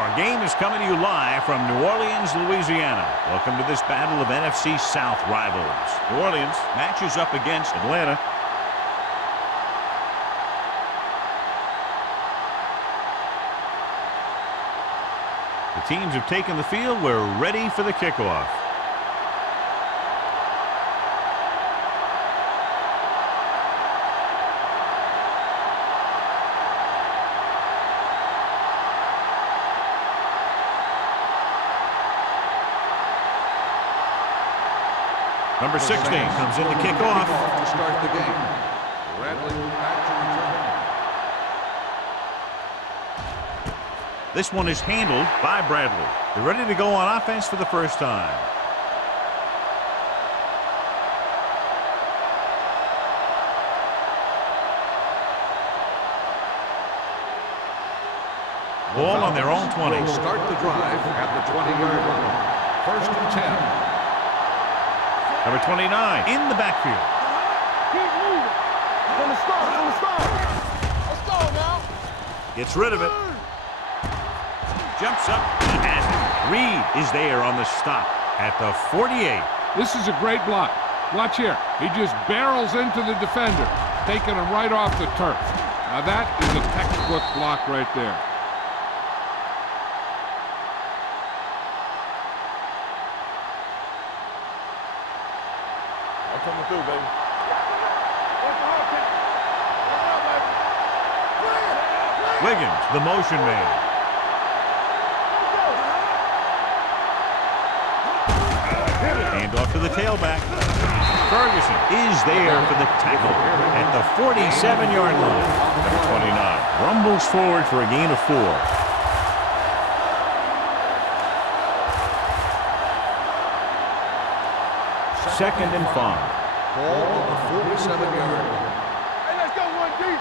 Our game is coming to you live from New Orleans, Louisiana. Welcome to this battle of NFC South rivals. New Orleans matches up against Atlanta. The teams have taken the field. We're ready for the kickoff. Number 16 comes in to kick off. To start the game. Bradley back to return. This one is handled by Bradley. They're ready to go on offense for the first time. Ball on their own 20. Start the drive at the 20-yard line. First and 10. Number 29 in the backfield. Keep moving. From the start. Let's go now. Gets rid of it. Jumps up and has it. Reed is there on the stop at the 48. This is a great block. Watch here. He just barrels into the defender, taking him right off the turf. Now that is a textbook block right there. Coming through, baby. Wiggins, the motion man. Hand off to the tailback. Ferguson is there for the tackle at the 47-yard line. Number 29 rumbles forward for a gain of 4. Second and 5. Ball on the 47-yard line. Hey, let's go one deep.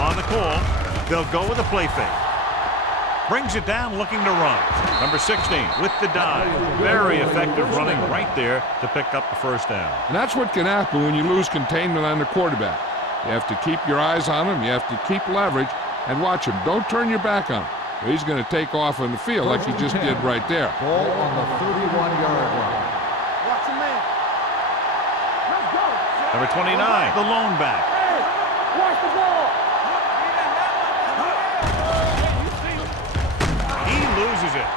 On the call, they'll go with a play fake. Brings it down looking to run. Number 16 with the dive. Very effective running right there to pick up the first down. And that's what can happen when you lose containment on the quarterback. You have to keep your eyes on him. You have to keep leverage and watch him. Don't turn your back on him. He's going to take off on the field like he just did right there. Ball on the 31-yard line. Watch him, man. Let's go. Number 29, the lone back. Hey, watch the ball. He loses it.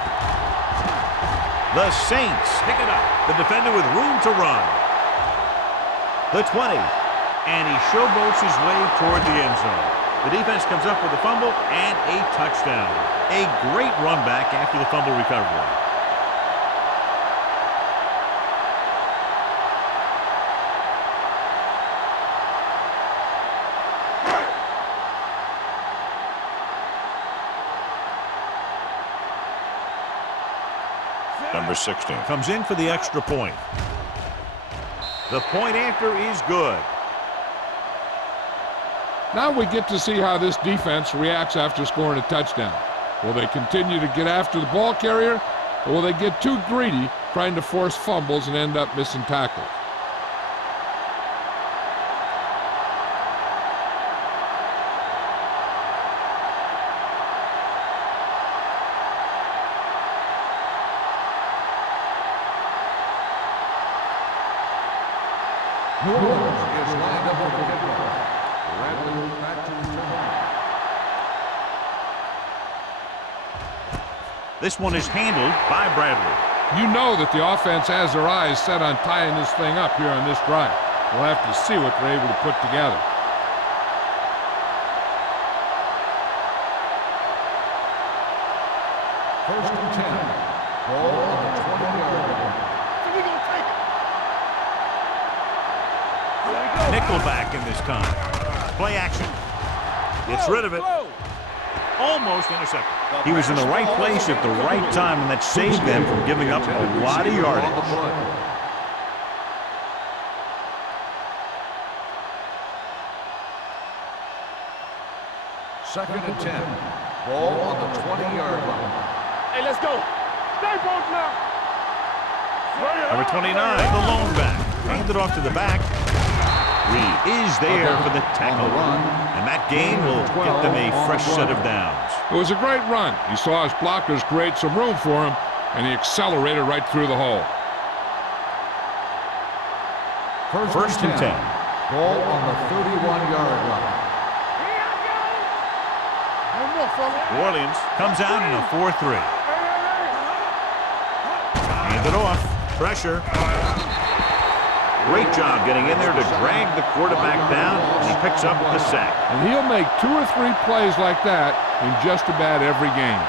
The Saints pick it up. The defender with room to run. The 20. And he showboats his way toward the end zone. The defense comes up with a fumble and a touchdown. A great run back after the fumble recovery. Number 16 comes in for the extra point. The point after is good. Now we get to see how this defense reacts after scoring a touchdown. Will they continue to get after the ball carrier, or will they get too greedy trying to force fumbles and end up missing tackles? New Orleans is lined up for the kickoff. Bradley back to return. This one is handled by Bradley. You know that the offense has their eyes set on tying this thing up here on this drive. We'll have to see what they're able to put together. First and 10. Ball on the 20-yard line. We gonna take it. Nickelback in this time. Play action. Gets rid of it. Almost intercepted. He was in the right place at the right time, and that saved them from giving up a lot of yardage. Second and 10. Ball on the 20-yard line. Hey, let's go. Stay both now. Number 29, the lone back. Handed off to the back. Reed is there for the tackle. And that gain will get them a fresh set of downs. It was a great run. He saw his blockers create some room for him, and he accelerated right through the hole. First and 10. Ball on the 31-yard line. New Orleans comes out in a 4-3. Handed off. Pressure. Great job getting in there to drag the quarterback down, and he picks up the sack. And he'll make 2 or 3 plays like that in just about every game.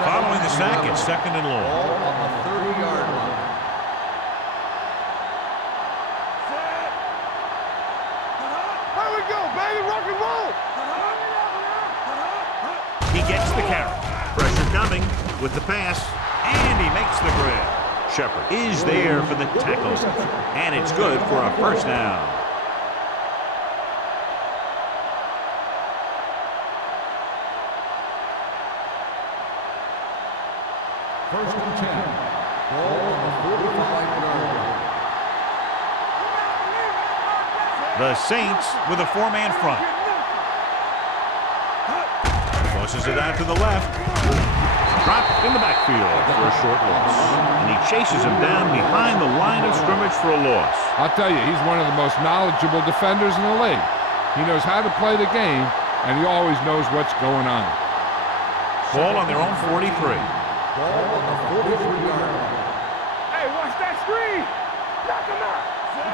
Following the sack, it's second and long. Ball on the 30-yard line. Here we go, baby. Rock and roll. He gets the carry. Pressure coming with the pass, and he makes the grab. Shepard is there for the tackle, and it's good for a first down. First and 10. Ball on the 45-yard line. The Saints with a 4-man front. Tosses it out to the left. Dropped in the backfield for a short loss. And he chases him down behind the line of scrimmage for a loss. I'll tell you, he's one of the most knowledgeable defenders in the league. He knows how to play the game, and he always knows what's going on. Ball on their own 43. Ball on the 43-yard line. Hey, watch that screen. Knock him out.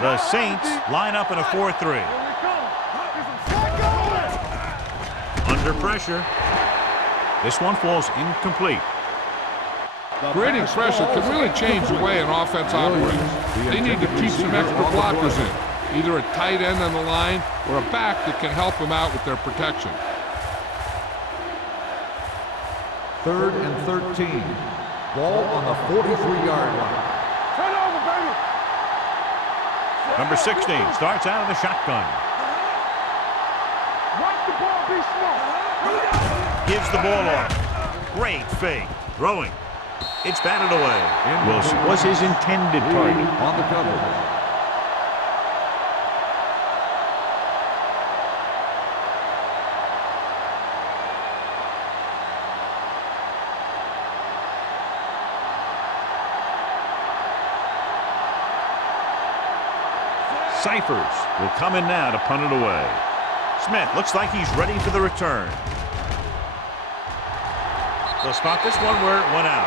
The Saints line up in a 4-3. Here we come. Get some slack going. Under pressure. This one falls incomplete. Creating pressure can really change the way an offense operates. They need to keep some extra blockers in, either a tight end on the line or a back that can help them out with their protection. Third and 13. Ball on the 43-yard line. Turn over, baby. Number 16 starts out of the shotgun. Watch the ball be smart. Gives the ball off. Great fake. Throwing. It's batted away. Wilson was his intended target. On the coverage. Cyphers will come in now to punt it away. Smith looks like he's ready for the return. They'll spot this one where it went out.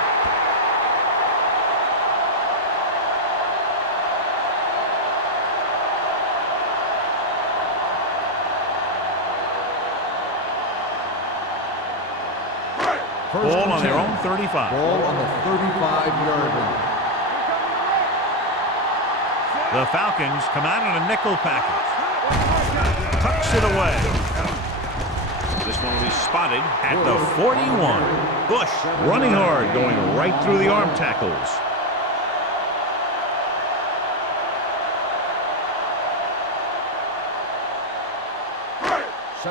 Ball on their own 35. Ball on the 35-yard line. The Falcons come out in a nickel package. Tucks it away. This one will be spotted at the 41. Bush running hard, going right through the arm tackles.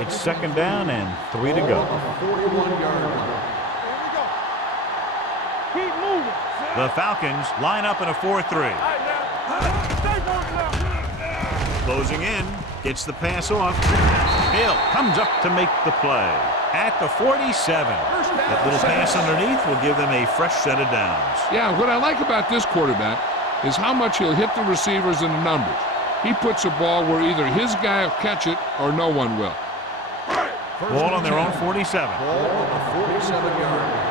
It's second down and 3 to go. 41-yard line. Here we go. Keep moving. The Falcons line up in a 4-3. All right, now. Stay both now. Closing in, gets the pass off. Hill comes up to make the play at the 47. That little pass underneath will give them a fresh set of downs. Yeah, what I like about this quarterback is how much he'll hit the receivers in the numbers. He puts a ball where either his guy will catch it or no one will. Ball on their own 47. Ball on the 47-yard line.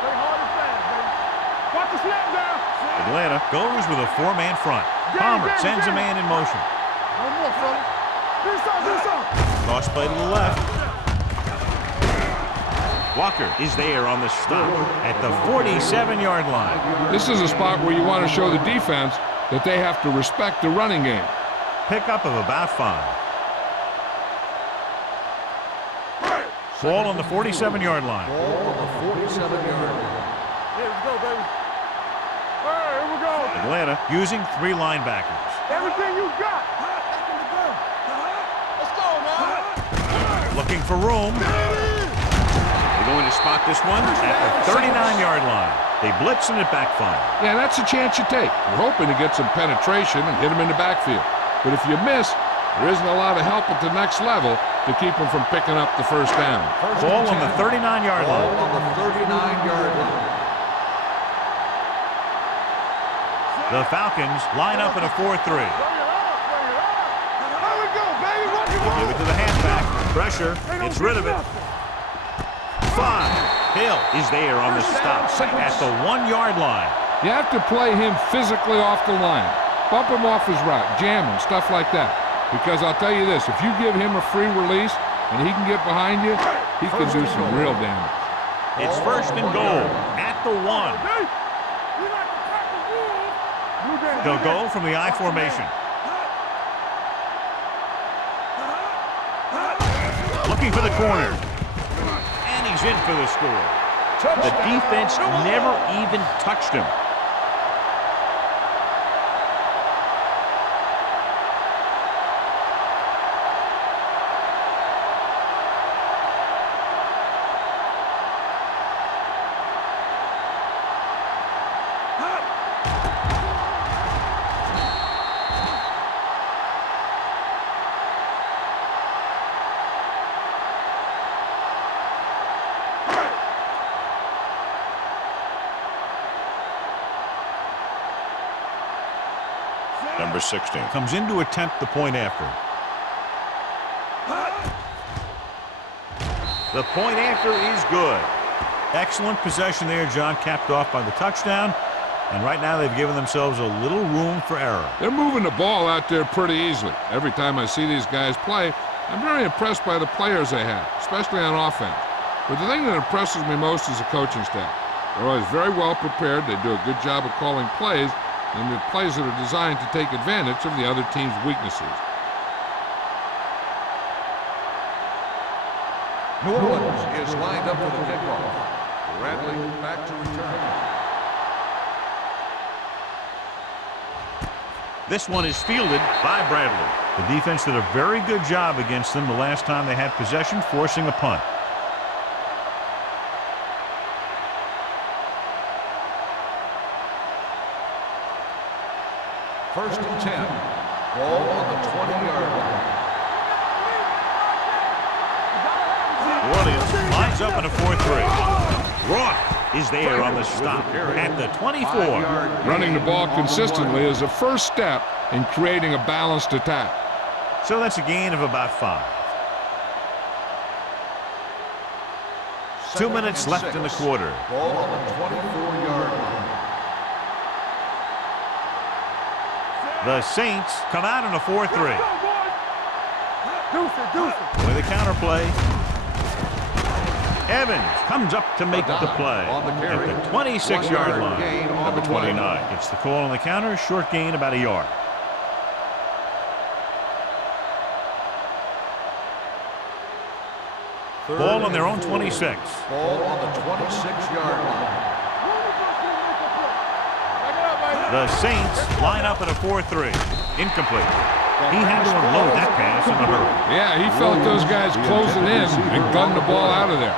Play hard and fast, baby. Watch the snap down. Atlanta goes with a 4-man front. Palmer sends a man in motion. One more, fella. This side. Toss play to the left. Walker is there on the stop at the 47-yard line. This is a spot where you want to show the defense that they have to respect the running game. Pickup of about 5. Ball on the 47-yard line. Ball on the 47-yard line. Yeah, let's go, baby. All right, here we go. Atlanta using 3 linebackers. Everything you got. Let's go now. Looking for room. They're going to spot this one at the 39-yard line. They blitz and it backfires. Yeah, that's a chance you take. You're hoping to get some penetration and hit them in the backfield. But if you miss, there isn't a lot of help at the next level to keep them from picking up the first down. Ball on the 39-yard Ball line. on the 39-yard line. The Falcons line up in a 4-3. There we go, baby. What you want? Give it to the halfback. Pressure. Gets rid of it. 5. Hill is there on the stop at the 1-yard line. You have to play him physically off the line. Bump him off his route, jam him, stuff like that. Because I'll tell you this, if you give him a free release and he can get behind you, he can do some real damage. It's first and goal at the 1. They'll go from the I formation. Looking for the corner. And he's in for the score. The defense never even touched him. Number 16 comes in to attempt the point after. The point after is good. Excellent possession there, John, capped off by the touchdown. And right now they've given themselves a little room for error. They're moving the ball out there pretty easily. Every time I see these guys play, I'm very impressed by the players they have, especially on offense. But the thing that impresses me most is the coaching staff. They're always very well prepared. They do a good job of calling plays, and the plays that are designed to take advantage of the other team's weaknesses. New Orleans is lined up for the kickoff. Bradley back to return. This one is fielded by Bradley. The defense did a very good job against them the last time they had possession, forcing a punt. First and 10. Ball on the 20-yard line. Williams lines up in a 4-3. Roth is there on the stop at the 24. Running the ball consistently is a first step in creating a balanced attack. So that's a gain of about 5. 2 minutes left in the quarter. Ball on the 24-yard line. The Saints come out in a 4-3. Deuce it. With a counterplay. Evans comes up to make the play at the 26-yard line. Number 29 gets the call on the counter. Short gain about a yard. Ball on their own 26. Ball on the 26-yard line. The Saints line up in a 4-3. Incomplete. He had to unload that pass in a hurry. Yeah, he felt those guys closing in and gunned the ball out of there.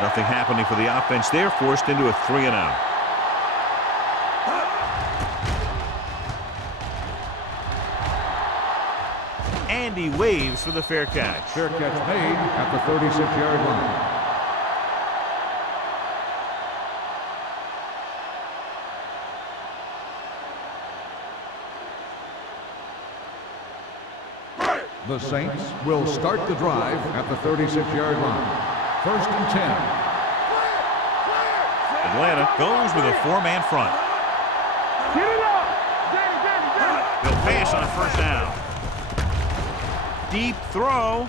Nothing happening for the offense there, forced into a 3-and-out. Andy waves for the fair catch. Fair catch made at the 36-yard line. The Saints will start the drive at the 36-yard line. First and 10. Atlanta goes with a 4-man front. Get it up. Danny. They'll pass on first down. Deep throw.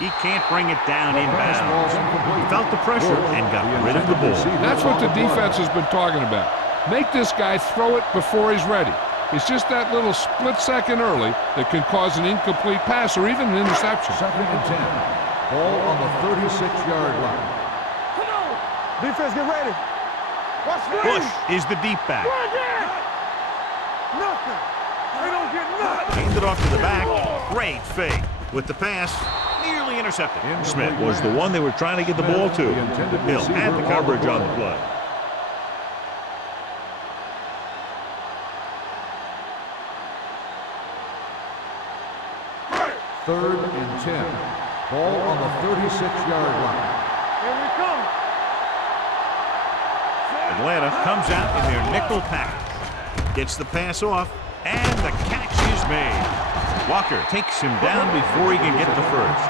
He can't bring it down inbounds. He felt the pressure and got rid of the ball. That's what the defense has been talking about. Make this guy throw it before he's ready. It's just that little split second early that can cause an incomplete pass or even an interception. 2nd and 10. Ball on the 36-yard line. Come on. Defense, get ready. Watch me. Bush is the deep back. Nothing. They don't get nothing. Aimed it off to the back. Great fake. With the pass, nearly intercepted. Smith was the one they were trying to get the ball to. Hill had the coverage on the play. Third and 10. Ball on the 36-yard line. Here we come. Atlanta comes out in their nickel package. Gets the pass off, and the catch is made. Walker takes him down before he can get the first.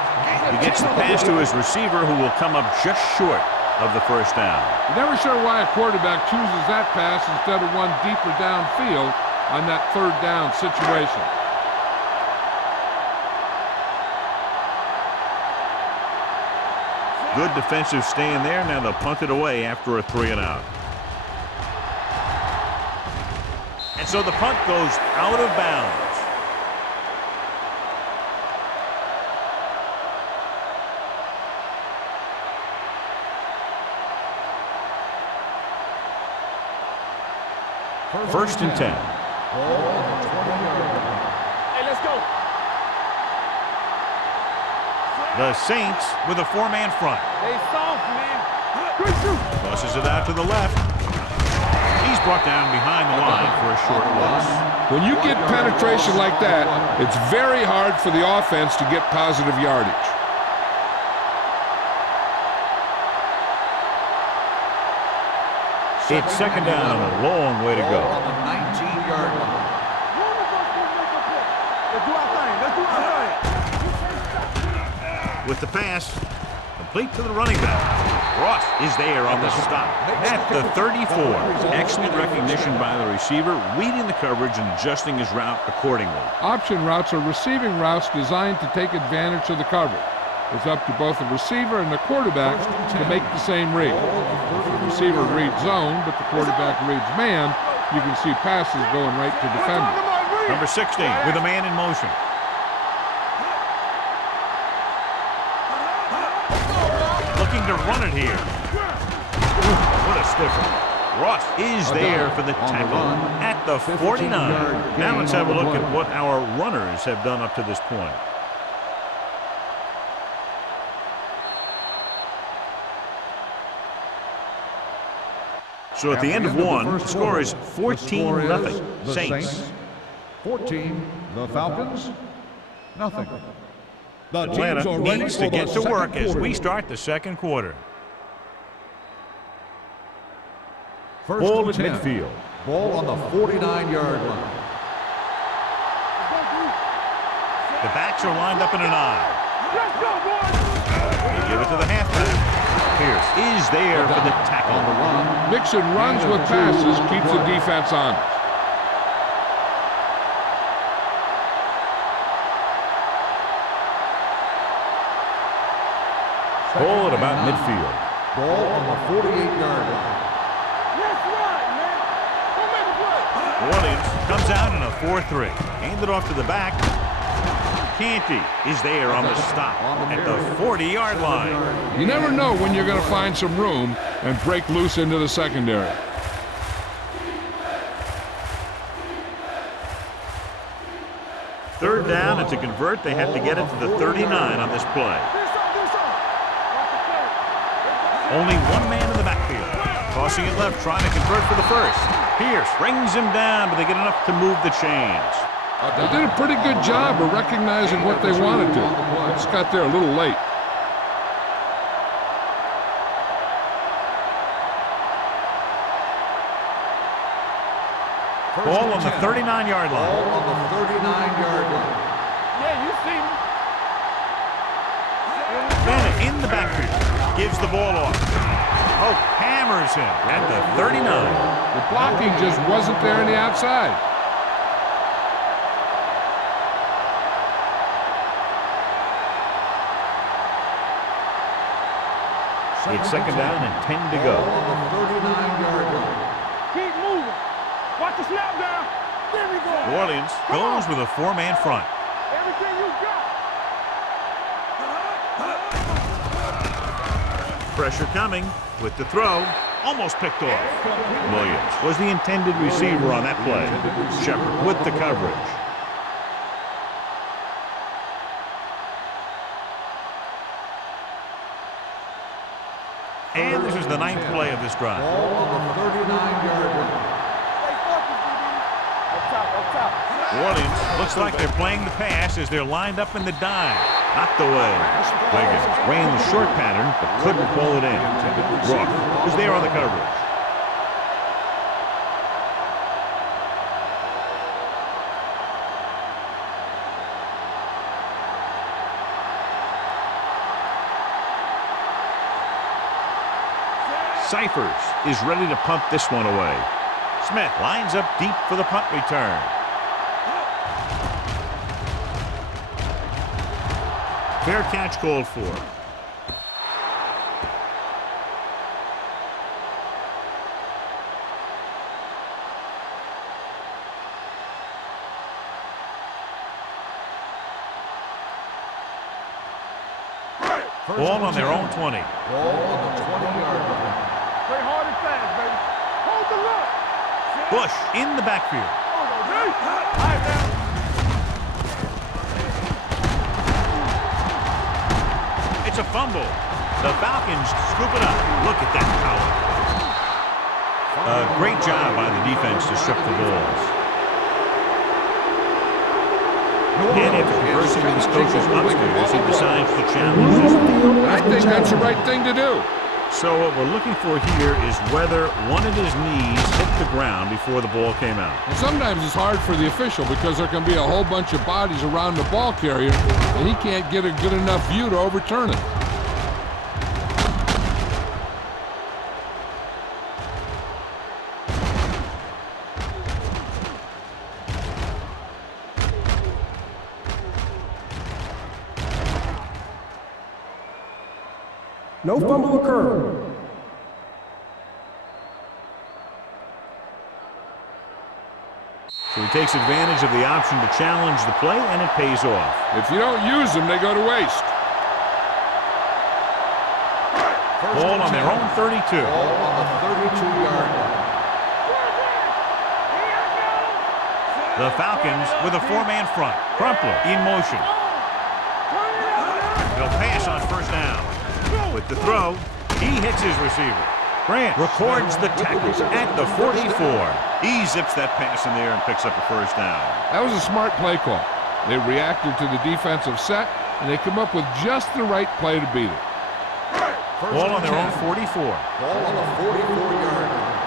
He gets the pass to his receiver, who will come up just short of the first down. You're never sure why a quarterback chooses that pass instead of one deeper downfield on that third down situation. Good defensive stand there. Now they'll punt it away after a 3-and-out. And so the punt goes out of bounds. First and 10. Hey, let's go. The Saints with a 4-man front. They soft, man. Good shoot. Tosses it out to the left. He's brought down behind the line for a short loss. When you get penetration like that, it's very hard for the offense to get positive yardage. It's second down and a long way to go. On the 19-yard line. Let's do our thing. Let's do our thing. With the pass, complete to the running back. Ross is there on the stop at the 34. Excellent recognition by the receiver, reading the coverage and adjusting his route accordingly. Option routes are receiving routes designed to take advantage of the coverage. It's up to both the receiver and the quarterback to make the same read. If the receiver reads zone, but the quarterback reads man, you can see passes going right to defenders. Number 16 with a man in motion. Looking to run it here. What a stiffer. Ross is there for the tackle at the 49. Now let's have a look at what our runners have done up to this point. So at the end of one, the score is 14-0. Saints. 14, the Falcons, nothing. The teams Atlanta are ready needs for to get the to second work as quarter. we start the second quarter. First Ball and at 10. midfield. Ball on the 49-yard line. The backs are lined up in an eye. Let's go, boys. They give it to the halfback. Pierce is there for the tackle. On the run. Mixing runs with passes keeps the defense honest. Ball at about midfield. Ball on the 48-yard line. Let's run, man. Don't make a play. Williams comes out in a 4-3. Hand it off to the back. Canty is there on the stop at the 40-yard line. You never know when you're going to find some room and break loose into the secondary. Third down, and to convert, they have to get it to the 39 on this play. Only one man in the backfield. Tossing it left, trying to convert for the first. Pierce brings him down, but they get enough to move the chains. They did a pretty good job of recognizing what they wanted to. They just got there a little late. Ball on the 39-yard line. Ball on the 39-yard line. Yeah, you see me. Bennett in the backfield. Gives the ball off. Hope hammers him at the 39. The blocking just wasn't there on the outside. It's second down and 10 to go. Ball on the 39-yard line. Keep moving. Watch the snap down. There we go. New Orleans goes with a four-man front. Everything you got. Pressure coming with the throw. Almost picked off. Williams was the intended receiver on that play. Shepard with the coverage. And this is the ninth play of this drive. Ball on the 39-yard line. Stay focused, DB. Up top, up top. New Orleans looks like they're playing the pass as they're lined up in the dime. Knocked away. Wiggins ran the short pattern but couldn't pull it in. Rook was there on the coverage. Cyphers is ready to punt this one away. Smith lines up deep for the punt return. Fair catch called for. Ball on their own 20. Ball on the 20-yard line. Play hard and fast, baby. Hold the look. Bush in the backfield. It's a fumble. The Falcons scoop it up. Look at that power. A great job by the defense to strip the balls. And after conversing with his coaches upstairs, he decides to challenge this one. I think that's the right thing to do. So what we're looking for here is whether one of his knees hit the ground before the ball came out. And sometimes it's hard for the official because there can be a whole bunch of bodies around the ball carrier, and he can't get a good enough view to overturn it. No fumble occurred. So he takes advantage of the option to challenge the play, and it pays off. If you don't use them, they go to waste. Ball on their own 32. Ball on the 32-yard line. The Falcons with a four-man front. Crumpler in motion. They'll pass on first down. With the throw, he hits his receiver. Grant records the tackle at the 44. He zips that pass in the air and picks up a first down. That was a smart play call. They reacted to the defensive set, and they come up with just the right play to beat it. Ball on their own 44. Ball on the 44-yard line.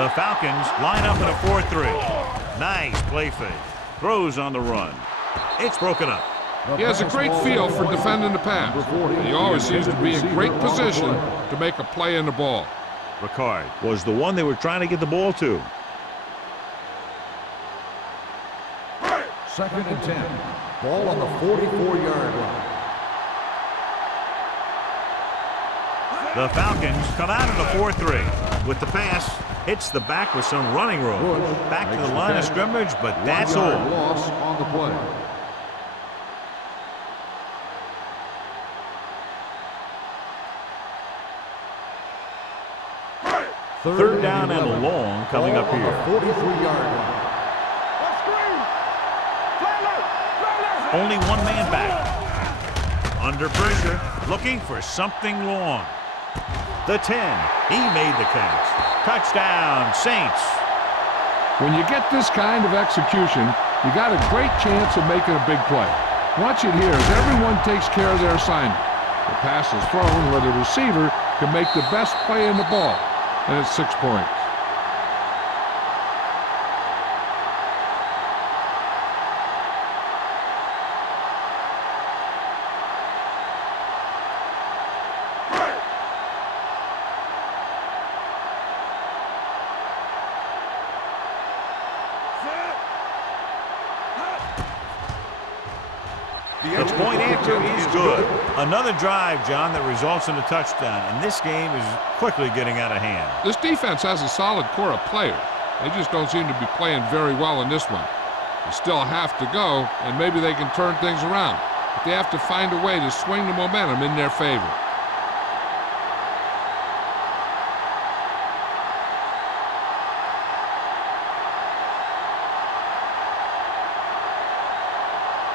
The Falcons line up in a 4-3. Nice play fake. Throws on the run. It's broken up. He has a great feel for defending the pass. And he always seems to be in great position to make a play in the ball. Ricard was the one they were trying to get the ball to. Second and 10. Ball on the 44-yard line. The Falcons come out in a 4-3. With the pass, hits the back with some running room. Back to the line of scrimmage, but that's all. Loss on the play. Third down and long coming up here. 43-yard line. Only one man back. Under pressure, looking for something long. The 10. He made the catch. Touchdown, Saints. When you get this kind of execution, you got a great chance of making a big play. Watch it here as everyone takes care of their assignment. The pass is thrown where the receiver can make the best play in the ball. And it's 6 points. The point after is good. Another drive, John, that results in a touchdown, and this game is quickly getting out of hand. This defense has a solid core of players. They just don't seem to be playing very well in this one. They still have to go, and maybe they can turn things around. But they have to find a way to swing the momentum in their favor.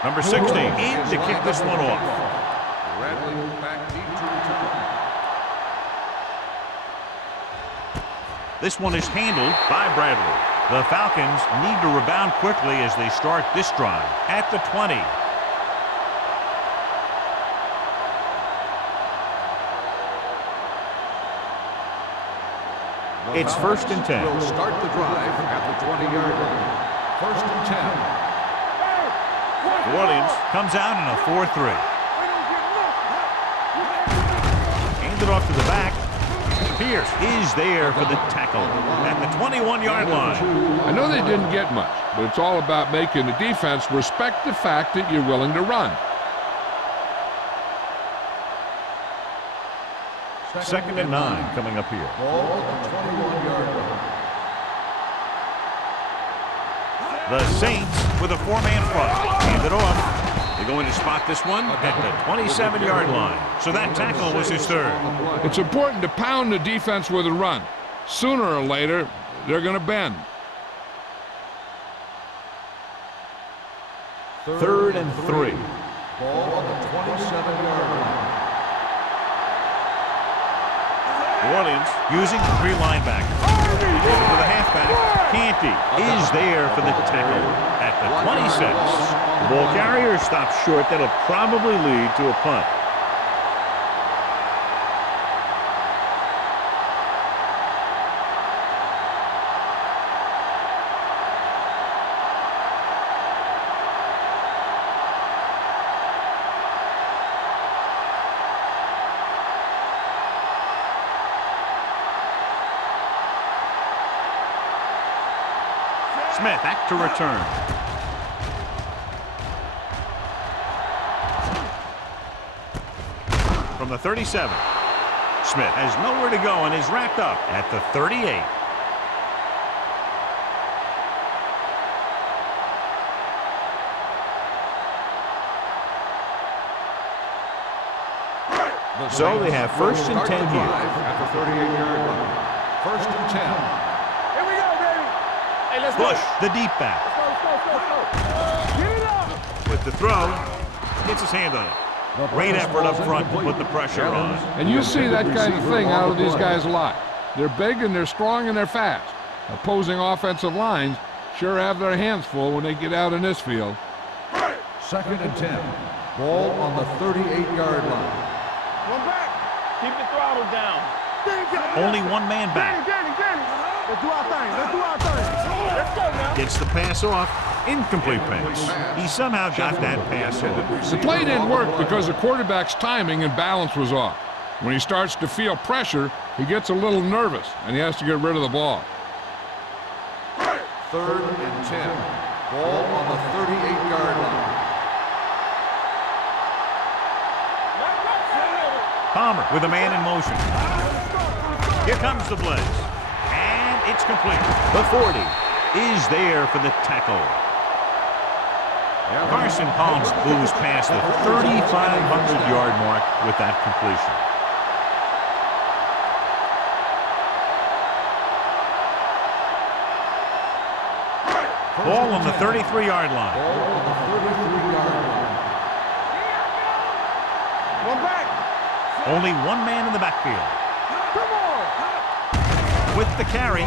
Number 16 in to kick this one off. This one is handled by Bradley. The Falcons need to rebound quickly as they start this drive at the 20. It's 1st and 10. We'll start the drive at the 20-yard line. 1st and 10. New Orleans comes out in a 4-3. Handed off to the back. Pierce is there for the tackle at the 21-yard line. I know they didn't get much, but it's all about making the defense respect the fact that you're willing to run. 2nd and 9 coming up here. Ball at the 21-yard line. The Saints with a 4-man front. Hand it off. They're going to spot this one at the 27-yard line. So that tackle was his 3rd. It's important to pound the defense with a run. Sooner or later, they're going to bend. 3rd and 3. Ball on the 27-yard line. New Orleans using 3 linebackers. To the halfback, Canty is there for the tackle at the 26. The ball carrier stops short. That'll probably lead to a punt. Smith back to return. From the 37. Smith has nowhere to go and is wrapped up at the 38. So they have 1st and 10 here. At the 38-yard line. 1st and 10. Here we go, baby. Hey, let's Bush, go. the deep back. Get it up. With the throw, gets his hand on it. Great effort up front to put the pressure on. And you see that kind of thing out of these guys a lot. They're big and they're strong and they're fast. Opposing offensive lines sure have their hands full when they get out in this field. 2nd and 10. Ball on the 38-yard line. One back. Keep the throttle down. Only one man back. Danny. Let's do our thing. Let's go now. Gets the pass off. Incomplete pass. He somehow got that pass off. The play didn't work because the quarterback's timing and balance was off. When he starts to feel pressure, he gets a little nervous, and he has to get rid of the ball. 3rd and 10. Ball on the 38-yard line. Palmer with a man in motion. Here comes the blitz. And it's complete. The 40 is there for the tackle. Carson Palms moves past the 3,500-yard mark with that completion. Ball on the 33-yard line. Ball on the 33-yard line. One back. Only one man in the backfield. Come on. With the carry,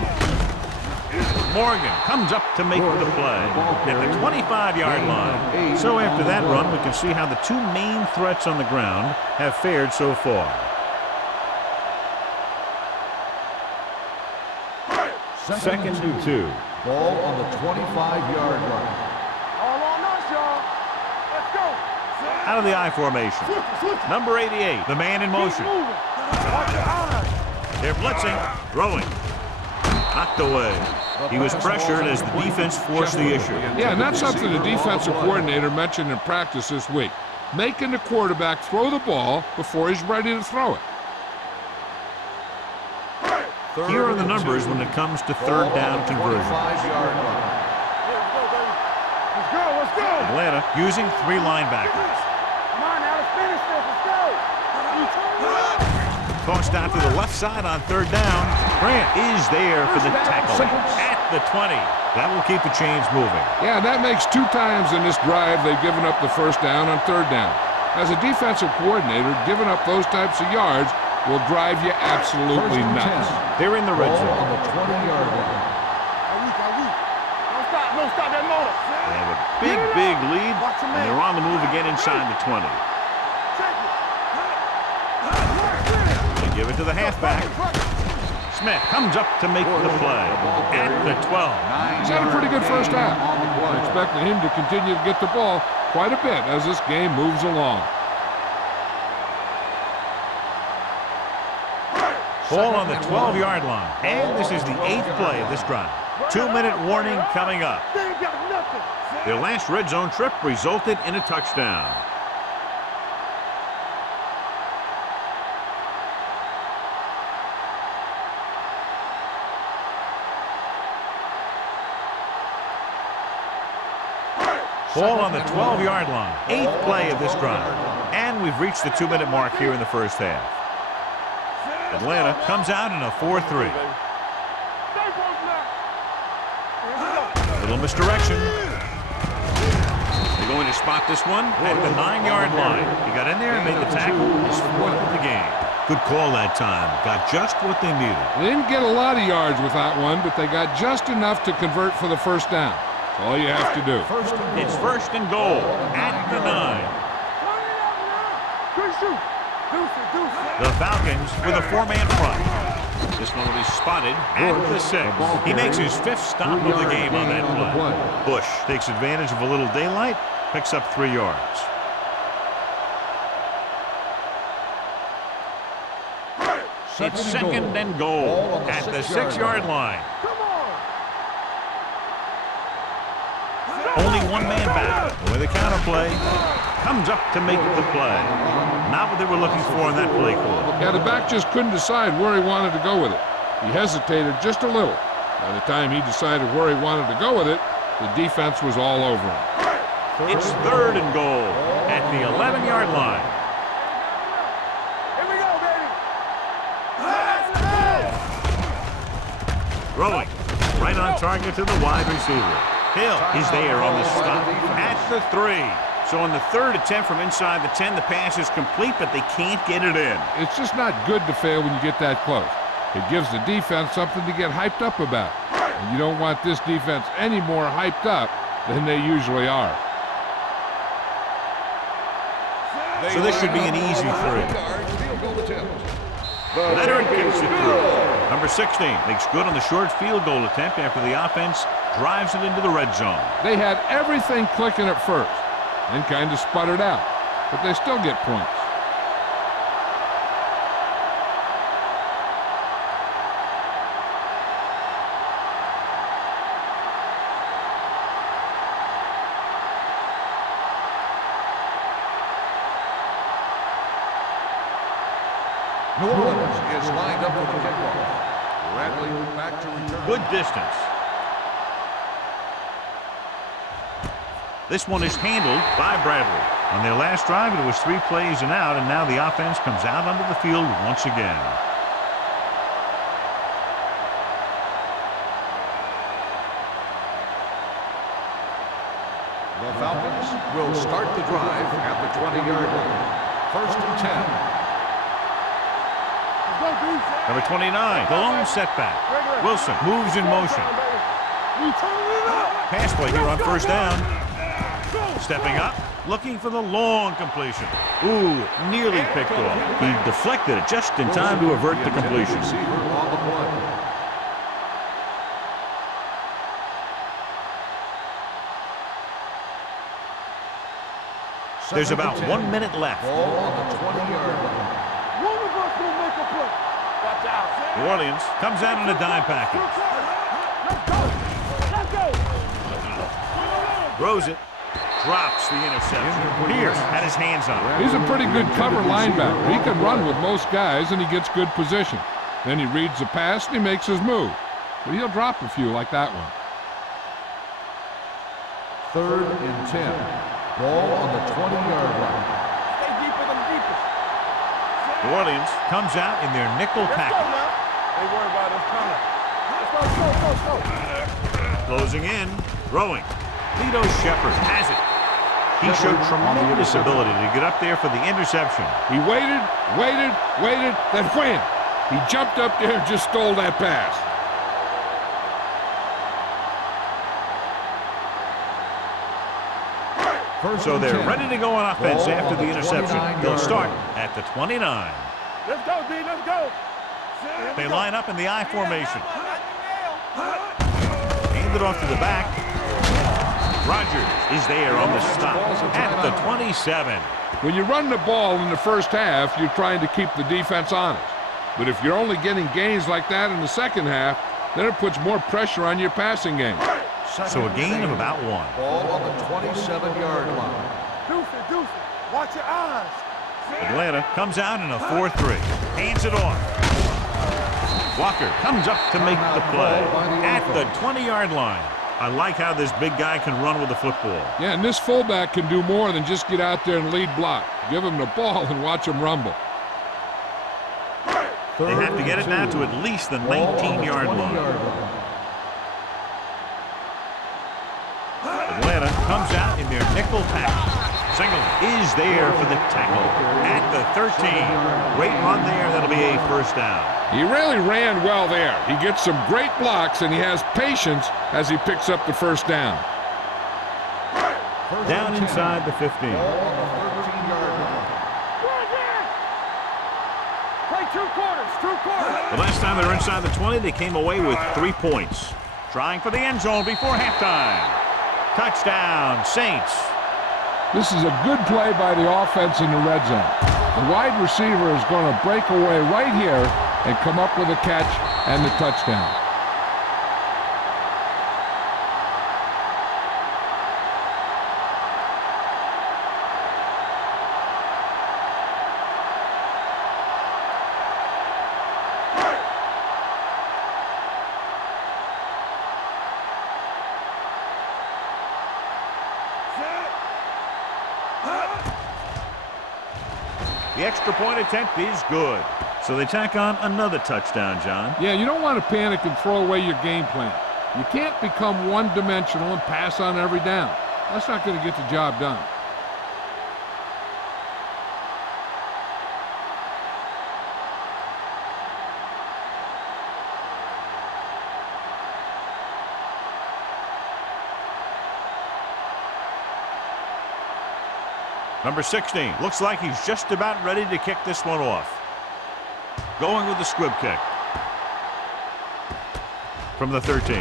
Morgan comes up to make the play at the 25-yard line. So after that run, we can see how the 2 main threats on the ground have fared so far. 2nd and 2. Ball on the 25-yard line. All on us, y'all. Let's go. Out of the I formation. Number 88, the man in motion. Keep moving. Watch your eyes. They're blitzing, throwing. Knocked away. He was pressured as the defense forced the issue. Yeah, and that's something the defensive coordinator mentioned in practice this week. making the quarterback throw the ball before he's ready to throw it. Here are the numbers when it comes to third down conversion. 25-yard line. Let's go, let's go. Atlanta using 3 linebackers. Come on, now, let's finish this. Let's go. Tossed out to the left side on third down. Grant is there for the tackle at the 20. That will keep the chains moving. Yeah, that makes 2 times in this drive they've given up the first down on third down. As a defensive coordinator, giving up those types of yards will drive you absolutely nuts. They're in the red Ball zone. on the 20-yard line. Don't stop that motor. They have a big lead, and they're on the move again inside the 20. They give it to the halfback. Smith comes up to make the play at the 12. He's had a pretty good first half. I'm expecting him to continue to get the ball quite a bit as this game moves along. Ball on the 12-yard line. And this is the 8th play of this drive. 2-minute warning coming up. They ain't got nothing. Their last red zone trip resulted in a touchdown. Ball on the 12-yard line. 8th play of this drive. And we've reached the 2-minute mark here in the first half. Atlanta comes out in a 4-3. Little misdirection. They're going to spot this one at the 9-yard line. He got in there and made the tackle. His 4th of the game. Good call that time. Got just what they needed. They didn't get a lot of yards with that one, but they got just enough to convert for the first down. That's all you have to do. It's first and goal at the 9. The Falcons with a 4-man front. This one will be spotted at the 6. He makes his 5th stop of the game on that play. Bush takes advantage of a little daylight, picks up 3 yards. It's second and goal at the 6-yard line. Only one man back with a counterplay. Comes up to make the play. Not what they were looking for in that play call. Yeah, the back just couldn't decide where he wanted to go with it. He hesitated just a little. By the time he decided where he wanted to go with it, the defense was all over him. It's third and goal at the 11-yard line. Here we go, baby. Throwing right on target to the wide receiver. Hill is there on the stop at the 3. So on the 3rd attempt from inside the 10, the pass is complete, but they can't get it in. It's just not good to fail when you get that close. It gives the defense something to get hyped up about. And you don't want this defense any more hyped up than they usually are. So this should be an easy 3. Leonard gets it through. Number 16 makes good on the short field goal attempt after the offense drives it into the red zone. They had everything clicking at first and kind of sputtered out, but they still get points. New Orleans is lined up for the kickoff. Bradley back to return. Good distance. This one is handled by Bradley. On their last drive, it was 3 plays and out, and now the offense comes out onto the field once again. The Falcons will start the drive at the 20-yard line. First and 10. Number 29, the lone setback. Wilson moves in motion. Pass play here on first down. Stepping up, looking for the long completion. Ooh, nearly picked off. He deflected it just in time to avert the completion. There's about 1 minute left. Ball on the 20-yard line. One of us will make a play. Watch out. New Orleans comes out in a dime package. Let's go. Let's go. Throws it. drops the interception. Pierce had his hands on it. He's a pretty good cover linebacker. He can run with most guys, and he gets good position. Then he reads the pass, and he makes his move. But he'll drop a few like that one. 3rd and 10. Ball on the 20-yard line. Stay deeper than deepest. New Orleans comes out in their nickel Let's go package. now. They worry about us coming. Let's go. Closing in, throwing. Lito Shepard has it. He showed tremendous ability to get up there for the interception. He waited, then wham! He jumped up there and just stole that pass. So they're ready to go on offense after the interception. They'll start at the 29. Let's go, D. Let's go. They line up in the I formation. Hand it off to the back. Rodgers is there on the stop at the 27. When you run the ball in the first half, you're trying to keep the defense honest. But if you're only getting gains like that in the second half, then it puts more pressure on your passing game. So a gain of about 1. Ball on the 27-yard line. Deuce. Watch your eyes. Atlanta comes out in a 4-3. Hands it off. Walker comes up to make the play at the 20-yard line. I like how this big guy can run with the football. Yeah, and this fullback can do more than just get out there and lead block. Give him the ball and watch him rumble. They have to get it now to at least the 19-yard line. Atlanta comes out in their nickel package. Single is there for the tackle at the 13. Great run there. That'll be a first down. He really ran well there. He gets some great blocks, and he has patience as he picks up the first down. Down inside the 15. Play 2 quarters. The last time they were inside the 20, they came away with 3 points. Trying for the end zone before halftime. Touchdown, Saints. This is a good play by the offense in the red zone. The wide receiver is going to break away right here and come up with a catch and the touchdown. The extra point attempt is good. So they tack on another touchdown, John. Yeah, you don't want to panic and throw away your game plan. You can't become one-dimensional and pass on every down. That's not going to get the job done. Number 16. Looks like he's just about ready to kick this one off. Going with the squib kick. From the 13.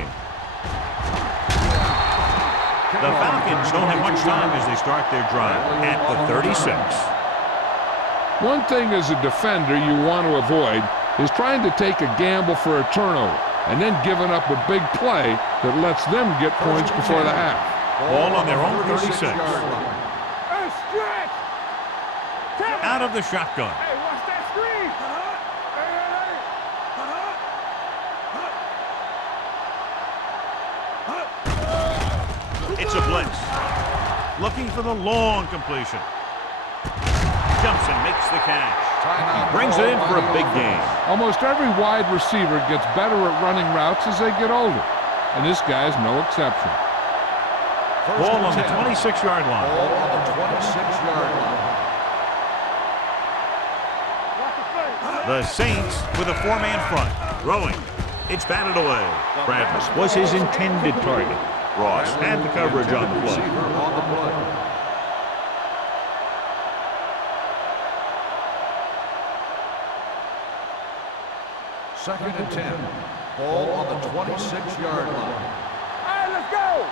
The Falcons don't have much time as they start their drive at the 36. One thing as a defender you want to avoid is trying to take a gamble for a turnover and then giving up a big play that lets them get points before the half. Ball on their own 36. Out of the shotgun. Hey, watch that screen. It's a blitz. Looking for the long completion. Jumps and makes the catch. He brings it in for a big gain. Almost every wide receiver gets better at running routes as they get older, and this guy's no exception. Ball on the 26-yard line. Ball on the 26-yard line. The Saints with a 4-man front. Throwing. It's batted away. Bradley was his intended target. Ross had the coverage on the play. Second and 10. Ball on the 26-yard line. All right, let's go.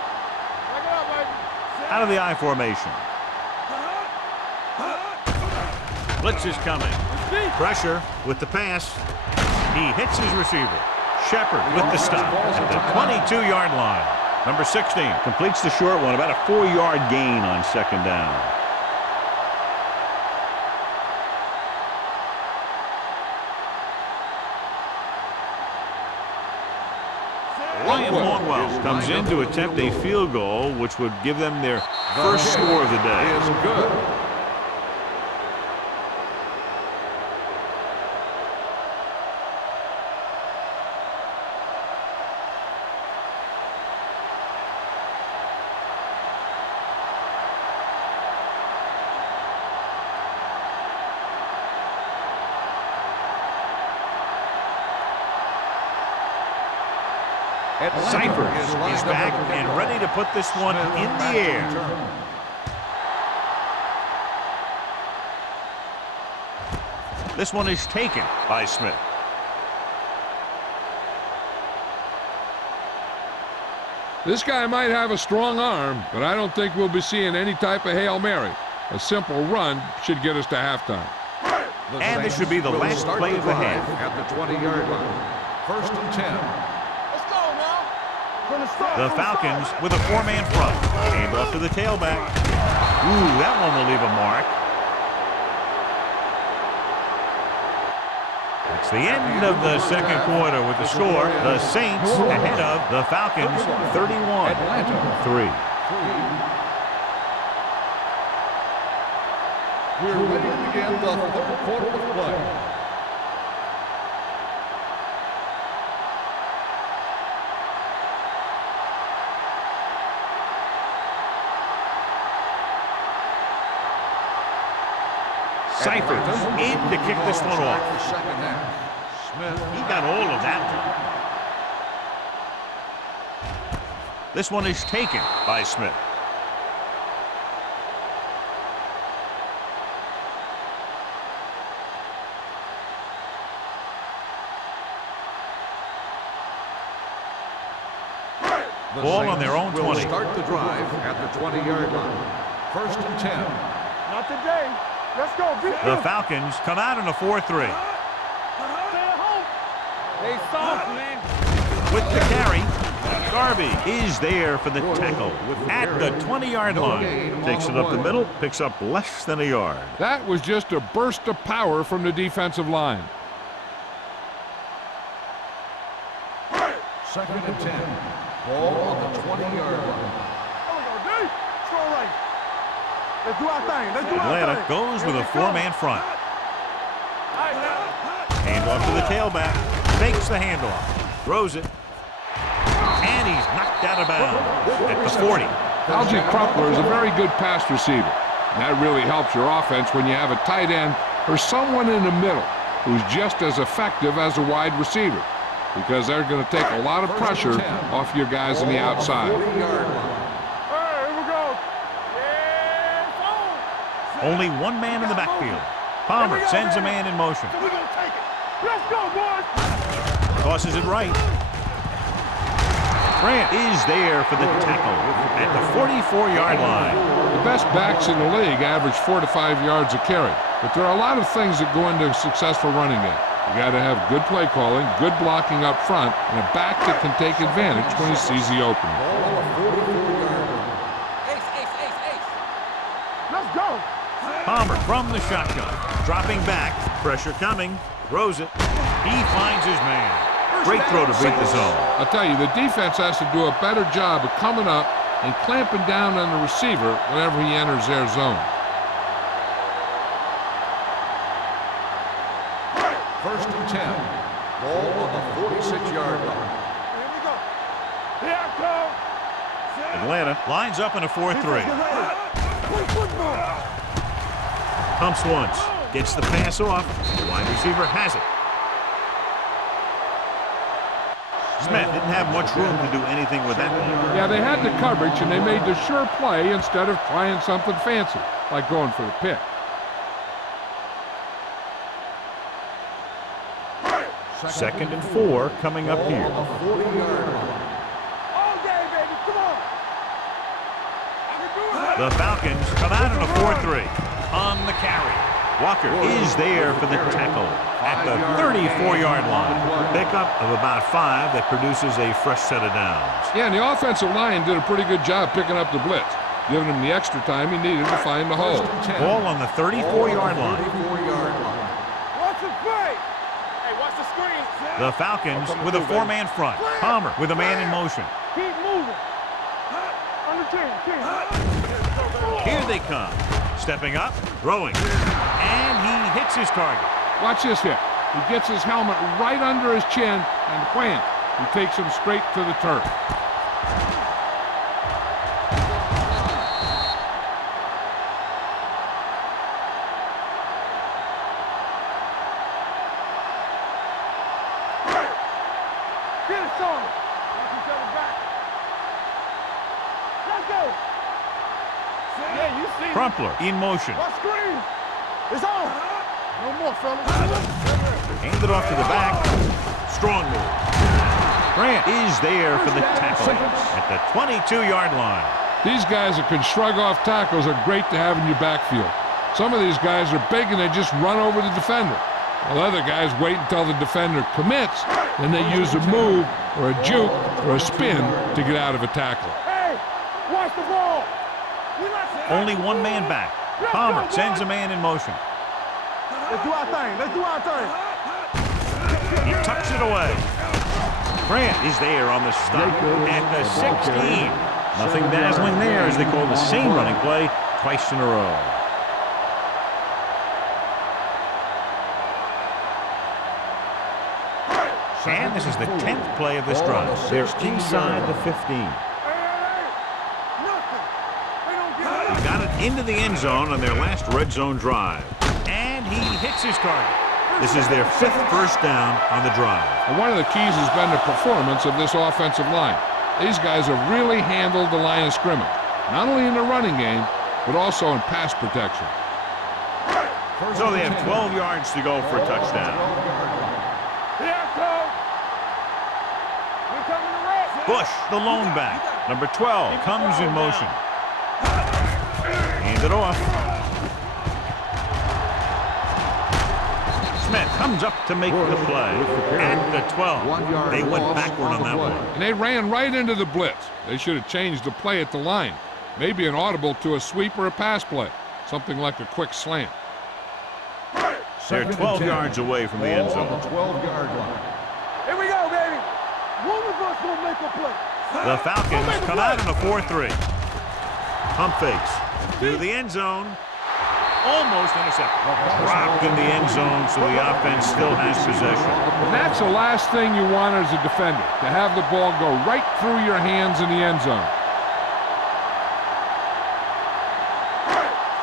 Back it up, baby. Out of the I formation. Blitz is coming. Pressure with the pass. He hits his receiver. Shepard with the stop at the 22-yard line. Number 16 completes the short one, about a 4-yard gain on second down. Ryan Longwell comes in to attempt a field goal, which would give them their first score of the day. Is good. Cyphers is back and ready to put this one in the air. This one is taken by Smith. This guy might have a strong arm, but I don't think we'll be seeing any type of Hail Mary. A simple run should get us to halftime. And this should be the last play of the half. At the 20-yard line. 1st and 10. The Falcons with a 4-man front. Hand off to the tailback. Ooh, that one will leave a mark. It's the end of the second quarter with the score. The Saints ahead of the Falcons 31-3. We're ready to begin the 3rd quarter of play. Cyphers in to kick this one off. The second half. Smith. He got all of that. This one is taken by Smith. The Ball on Saints their own will 20. Start the drive at the 20-yard line. 1st and 10. Not today. Let's go. The Falcons come out in a 4-3. Stay at home. They soft, man. With the carry, Garvey is there for the tackle at the 20-yard line. Takes it up the middle, picks up less than a yard. That was just a burst of power from the defensive line. 2nd and 10. Ball on the 20-yard line. Strong right. Let's do our thing. Let's do our Atlanta thing. goes with a 4-man front. Hand off to the tailback. Fakes the handoff. Throws it. And he's knocked out of bounds at the 40. Algie Crumpler is a very good pass receiver. And that really helps your offense when you have a tight end or someone in the middle who's just as effective as a wide receiver, because they're going to take a lot of pressure off your guys on the outside. Only one man in the backfield. Palmer sends a man in motion. We're going to take it. Let's go, boys. Tosses it right. Grant is there for the tackle at the 44-yard line. The best backs in the league average 4 to 5 yards a carry, but there are a lot of things that go into a successful running game. You got to have good play calling, good blocking up front, and a back that can take advantage when he sees the opening. Let's go. Palmer from the shotgun. Dropping back. Pressure coming. Throws it. He finds his man. Great throw to beat the zone. I'll tell you, the defense has to do a better job of coming up and clamping down on the receiver whenever he enters their zone. 1st and 10. Ball on the 46-yard line. Here we go. Here I come. Atlanta lines up in a 4-3. Pumps once. Gets the pass off. The wide receiver has it. Smith didn't have much room to do anything with that ball. Yeah, they had the coverage, and they made the sure play instead of trying something fancy, like going for the pick. 2nd and 4 coming up here. All day, baby. Come on. I can do it. The Falcons come out in a 4-3 on the carry. Walker is there for the tackle at the 34-yard line. Pickup of about 5 that produces a fresh set of downs. Yeah, and the offensive line did a pretty good job picking up the blitz, giving him the extra time he needed to find the hole. Ball on the 34-yard line. Watch the play. Hey, watch the screen. The Falcons with a 4-man front. Palmer with a man in motion. Keep moving. Under 10. Here they come. Stepping up, throwing, and he hits his target. Watch this hit. He gets his helmet right under his chin, and wham, he takes him straight to the turf. Get it, son. Watch each other back. Let's go. Yeah, you see. Crumpler in motion. Watch screen. It's on. No more, fellas. Hand it off to the back. Strong move. Grant is there for the tackle at the 22-yard line. These guys that can shrug off tackles are great to have in your backfield. Some of these guys are big and they just run over the defender. While other guys wait until the defender commits, then they use a move or a juke or a spin to get out of a tackle. Hey, watch the ball. Only one man back. Palmer sends a man in motion. Let's do our thing. Let's do our thing. He tucks it away. Grant is there on the stop at the 16. Nothing dazzling there as they call the same running play twice in a row. And this is the 10th play of this drive. They're inside the 15. He got it into the end zone on their last red zone drive. And he hits his target. This is their 5th first down on the drive. And one of the keys has been the performance of this offensive line. These guys have really handled the line of scrimmage, not only in the running game, but also in pass protection. So they have 12 yards to go for a touchdown. Bush, the lone back. Number 12 comes in motion. Hand it off. Smith comes up to make the play at the 12. They went backward on that one. And they ran right into the blitz. They should have changed the play at the line. Maybe an audible to a sweep or a pass play. Something like a quick slant. They're 12 yards away from the end zone. 12-yard line. Here we go, baby. One of us will make a play. The Falcons come out in a 4-3. Pump fakes to the end zone. Almost intercepted. Dropped in the end zone, so the offense still has possession. And that's the last thing you want as a defender, to have the ball go right through your hands in the end zone.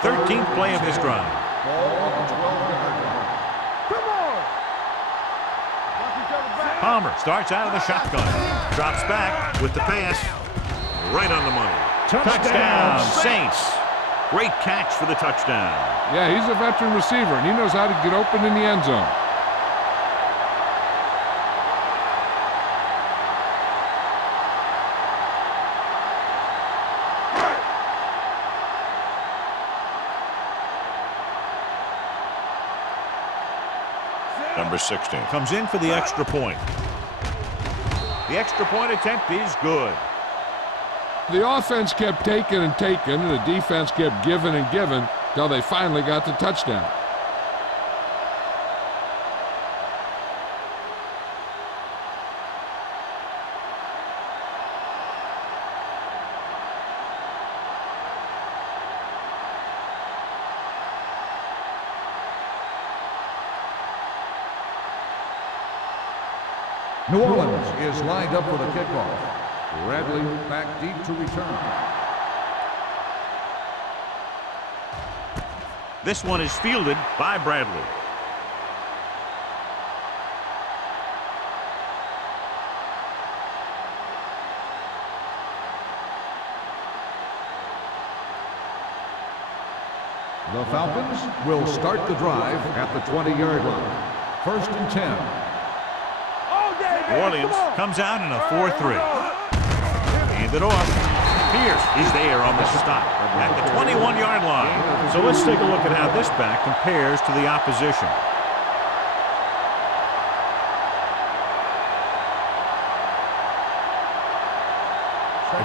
13th play of this drive. Come on. Watch each other back. Palmer starts out of the shotgun. Drops back with the pass. Right on the money. Touchdown, Saints. Great catch for the touchdown. Yeah, he's a veteran receiver, and he knows how to get open in the end zone. Number 16 comes in for the extra point. The extra point attempt is good. The offense kept taking and taking, and the defense kept giving and giving till they finally got the touchdown. New Orleans is lined up for the kickoff. Bradley back deep to return. This one is fielded by Bradley. The Falcons will start the drive at the 20-yard line. 1st and 10. New Orleans comes out in a 4-3. Hand it off. Pierce is there on the stop. at the 21-yard line. So let's take a look at how this back compares to the opposition.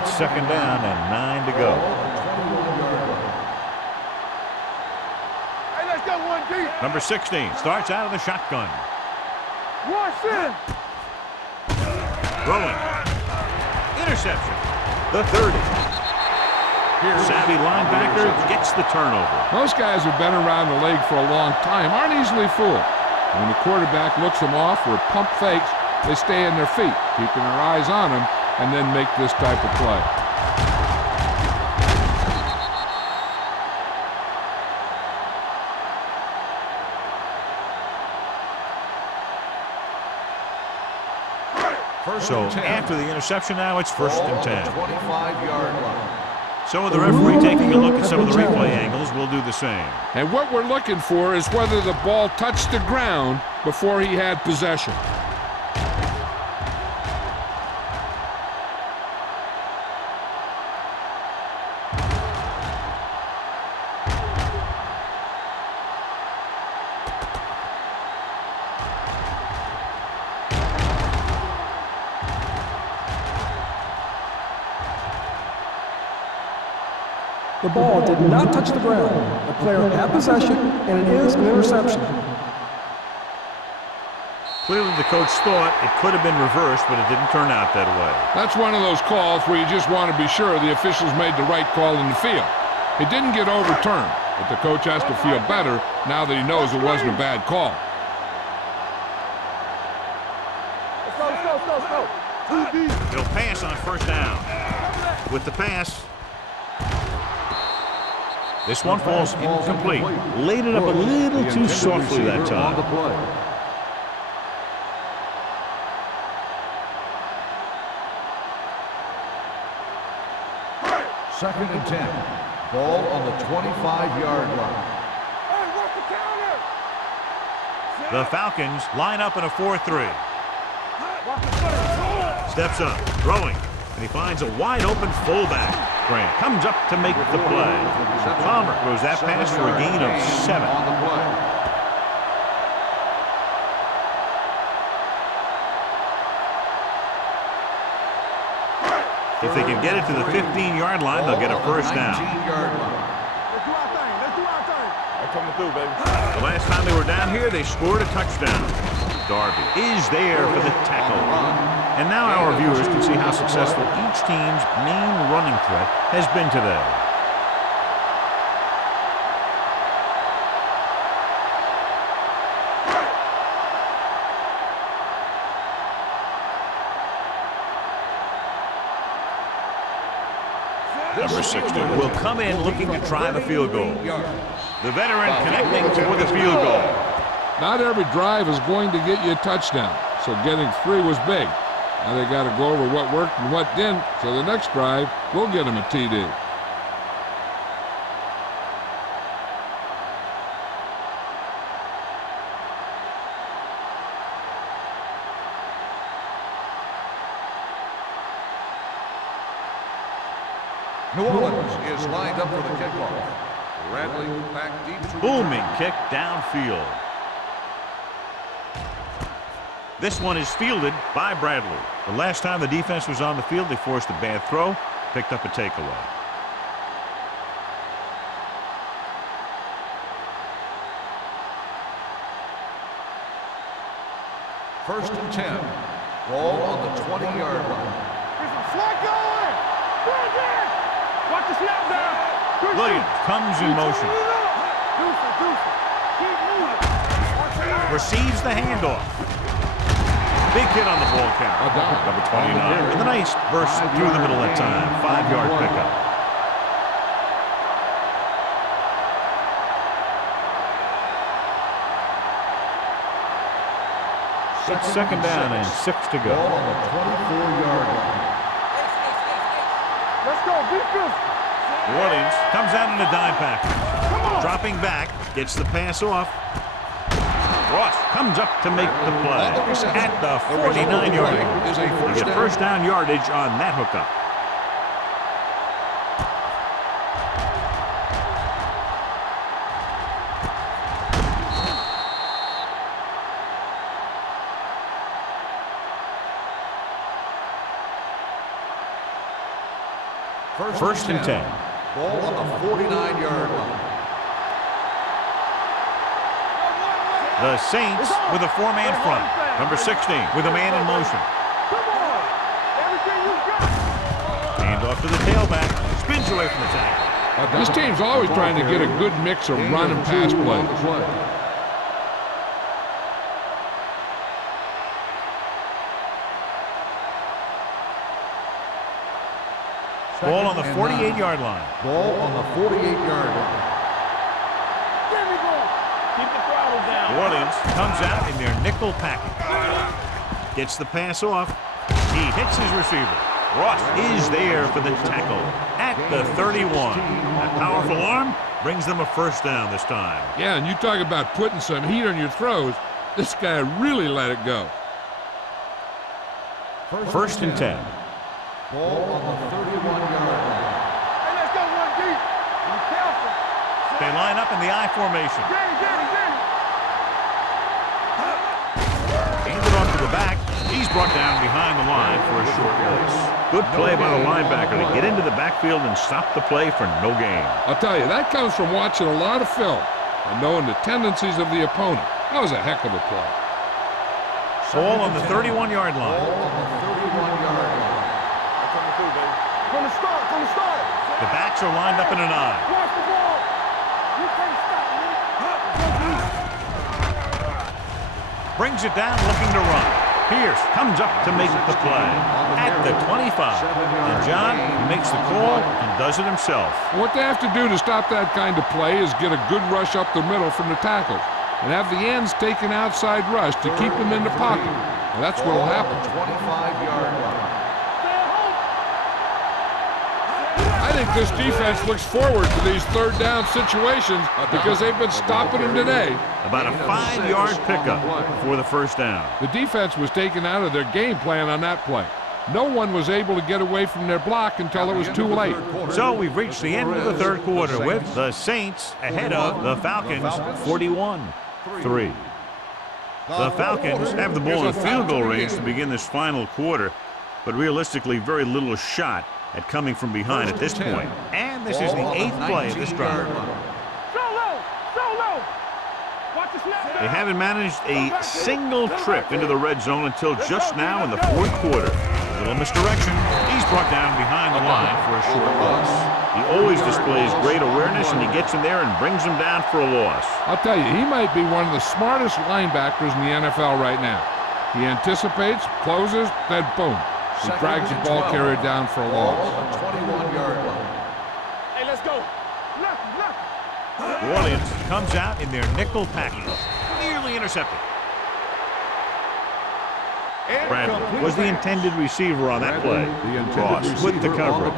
It's second down and 9 to go. Hey, let's go one deep. Number 16 starts out of the shotgun. Rush in. Throwing. Interception. The 30. Savvy linebacker gets the turnover. Most guys who've been around the league for a long time aren't easily fooled. When the quarterback looks them off or pump fakes, they stay in their feet, keeping their eyes on them, and then make this type of play. So after the interception now, it's first and 10. 25-yard line. So with the referee taking a look at some of the replay angles, we'll do the same. And what we're looking for is whether the ball touched the ground before he had possession. The ball did not touch the ground. The player had possession, and it is an interception. Clearly the coach thought it could have been reversed, but it didn't turn out that way. That's one of those calls where you just want to be sure the officials made the right call in the field. It didn't get overturned, but the coach has to feel better now that he knows it wasn't a bad call. Let's go. Too deep. He'll pass on first down. With the pass, this one falls incomplete. Laid it up a little too softly that time. Second and 10. Ball on the 25-yard line. Hey, work the counter. The Falcons line up in a 4-3. Watch the foot. Steps up, throwing, and he finds a wide-open fullback. Grant comes up to make the play. Palmer throws that pass for a gain of 7. On the play. If they can get it to the 15-yard line, they'll get a first down. 19-yard line. Let's do our thing. I'm coming through, baby. The last time they were down here, they scored a touchdown. Darby is there for the tackle. And now our viewers can see how successful each team's main running threat has been today. Number 16 will come in looking to try the field goal. The veteran connecting for the field goal. Not every drive is going to get you a touchdown, so getting 3 was big. Now they got to go over what worked and what didn't, so the next drive will get them a TD. New Orleans is lined up for the kickoff. Rattling back deep to Booming kick downfield. This one is fielded by Bradley. The last time the defense was on the field, they forced a bad throw, picked up a takeaway. First and 10. Ball on the 20-yard line. Here's some slack going. Right there. Watch the snap down. Williams comes in motion. Deuce it. Keep moving. Watch it out. Receives the handoff. Big hit on the ball count. Number 29. And the nice burst through the middle that time. 5-yard pickup. It's second down and 6 to go. Ball on the 24-yard line. Let's go. Defense. New Orleans comes out in a dime package. Dropping back, gets the pass off. Ross comes up to make the play at the 49-yard line. They get first down yardage on that hookup. First and 10. Ball on the 49-yard line. The Saints with a four-man front. Number 16 with a man in motion. Come on. Everything you got. Hand off to the tailback. Spins away from the tackle. This team's always trying to get a good mix of run and pass plays. Ball on the 48-yard line. Ball on the 48-yard line. There we go. Keep the throttle down. New Orleans comes out in their nickel package. Gets the pass off. He hits his receiver. Ross is there for the tackle at the 31. That powerful arm brings them a first down this time. Yeah, and you talk about putting some heat on your throws. This guy really let it go. First and 10. Ball on the 31-yard line. Hey, let's go one deep. Be careful. They line up in the I formation. Get it. Handed off to the back. He's brought down behind the line for a short release. Good play by the linebacker to get into the backfield and stop the play for no gain. I'll tell you, that comes from watching a lot of film and knowing the tendencies of the opponent. That was a heck of a play. Ball on the 31-yard line. Ball on the 31-yard line. From the start. The backs are lined up in an I. Watch the ball. You can't stop me. Brings it down looking to run. Pierce comes up to make the play at the 25. And John makes the call and does it himself. What they have to do to stop that kind of play is get a good rush up the middle from the tackles and have the ends take an outside rush to keep them in the pocket. And that's what will happen. 25-yard line. I think this defense looks forward to these third down situations because they've been stopping them today. About a 5-yard pickup for the first down. The defense was taken out of their game plan on that play. No one was able to get away from their block until it was too late. So we've reached the end of the third quarter with the Saints ahead of the Falcons 41-3. The Falcons have the ball in field goal range to begin this final quarter, but realistically very little shot at coming from behind at this point. And this is the 8th play of this drive. Solo. Watch the snap. They haven't managed a single trip into the red zone until just now in the fourth quarter. A little misdirection. He's brought down behind the line for a short loss. He always displays great awareness, and he gets in there and brings him down for a loss. I'll tell you, he might be one of the smartest linebackers in the NFL right now. He anticipates, closes, then boom. He drags the ball carrier down for a loss. 21-yard line. Hey, let's go. Left. New Orleans comes out in their nickel package. Nearly intercepted. Bradley was the intended receiver on that play. Ross with the coverage.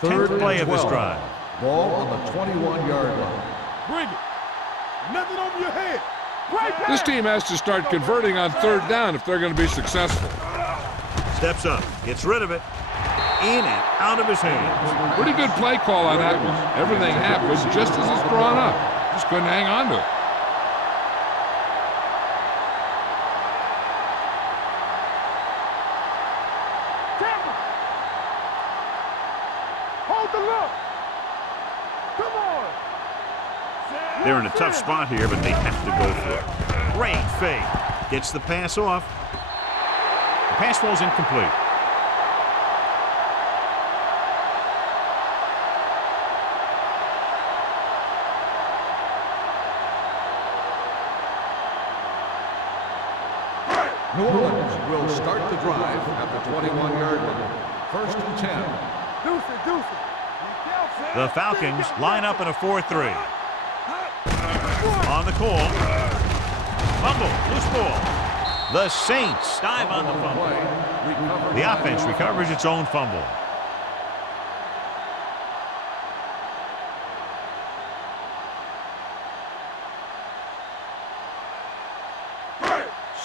Third play of this drive. Ball on the 21-yard line. Bring it. Nothing over your head. This team has to start converting on third down if they're going to be successful. Steps up, gets rid of it, in and out of his hands. Pretty good play call on that one. Everything happened just as it's drawn up. Just couldn't hang on to it. Hold the look. Come on. They're in a tough spot here, but they have to go for it. Great fake. Gets the pass off. The pass falls incomplete. New Orleans will start the drive at the 21-yard line. First and 10. Deuce it. The Falcons line up in a 4-3. On the call. Fumble, loose ball. The Saints dive on the fumble. The offense recovers its own fumble.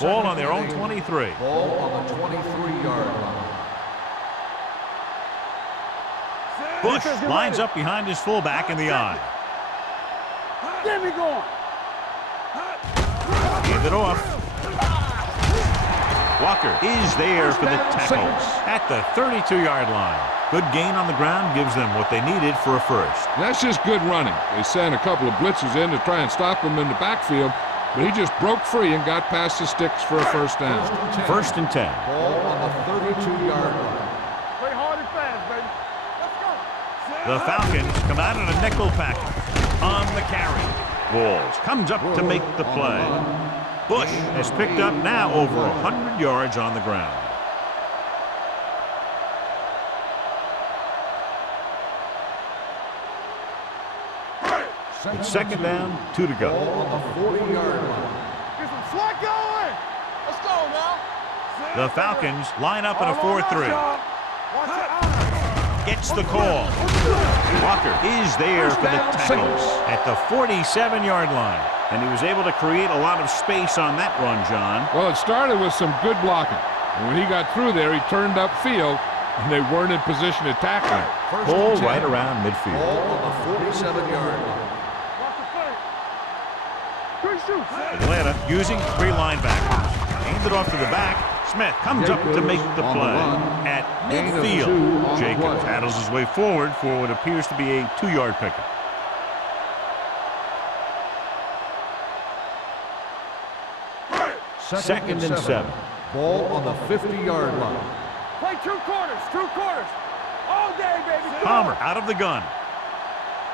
Ball on their own 23. Ball on the 23-yard line. Bush lines up behind his fullback in the I. Get me going. it off. Walker is there for the tackle at the 32-yard line. Good gain on the ground gives them what they needed for a first. That's just good running. They sent a couple of blitzers in to try and stop him in the backfield, but he just broke free and got past the sticks for a first down. First and 10. Ball on the 32-yard line. Play hard and fast, baby. Let's go. The Falcons come out in a nickel package on the carry. Walls comes up to make the play. Bush has picked up now over 100 yards on the ground. It's second down, 2 to go. Ball on the 40-yard line. Get some slack going. Let's go now. The Falcons line up in a 4-3. Watch your eyes. Gets the call. Walker is there for the tackle at the 47-yard line. And he was able to create a lot of space on that run, John. Well, it started with some good blocking. And when he got through there, he turned upfield, and they weren't in position to tackle him. Ball right around midfield. Ball on the 47-yard line. Watch the play. Quick shoot. Atlanta using 3 linebackers. Aimed it off to the back. Smith comes up to make the play at midfield. Jacobs paddles his way forward for what appears to be a 2-yard pickup. Second and 7. Ball on the 50-yard line. Play 2 quarters. 2 quarters. All day, baby. Palmer out of the gun.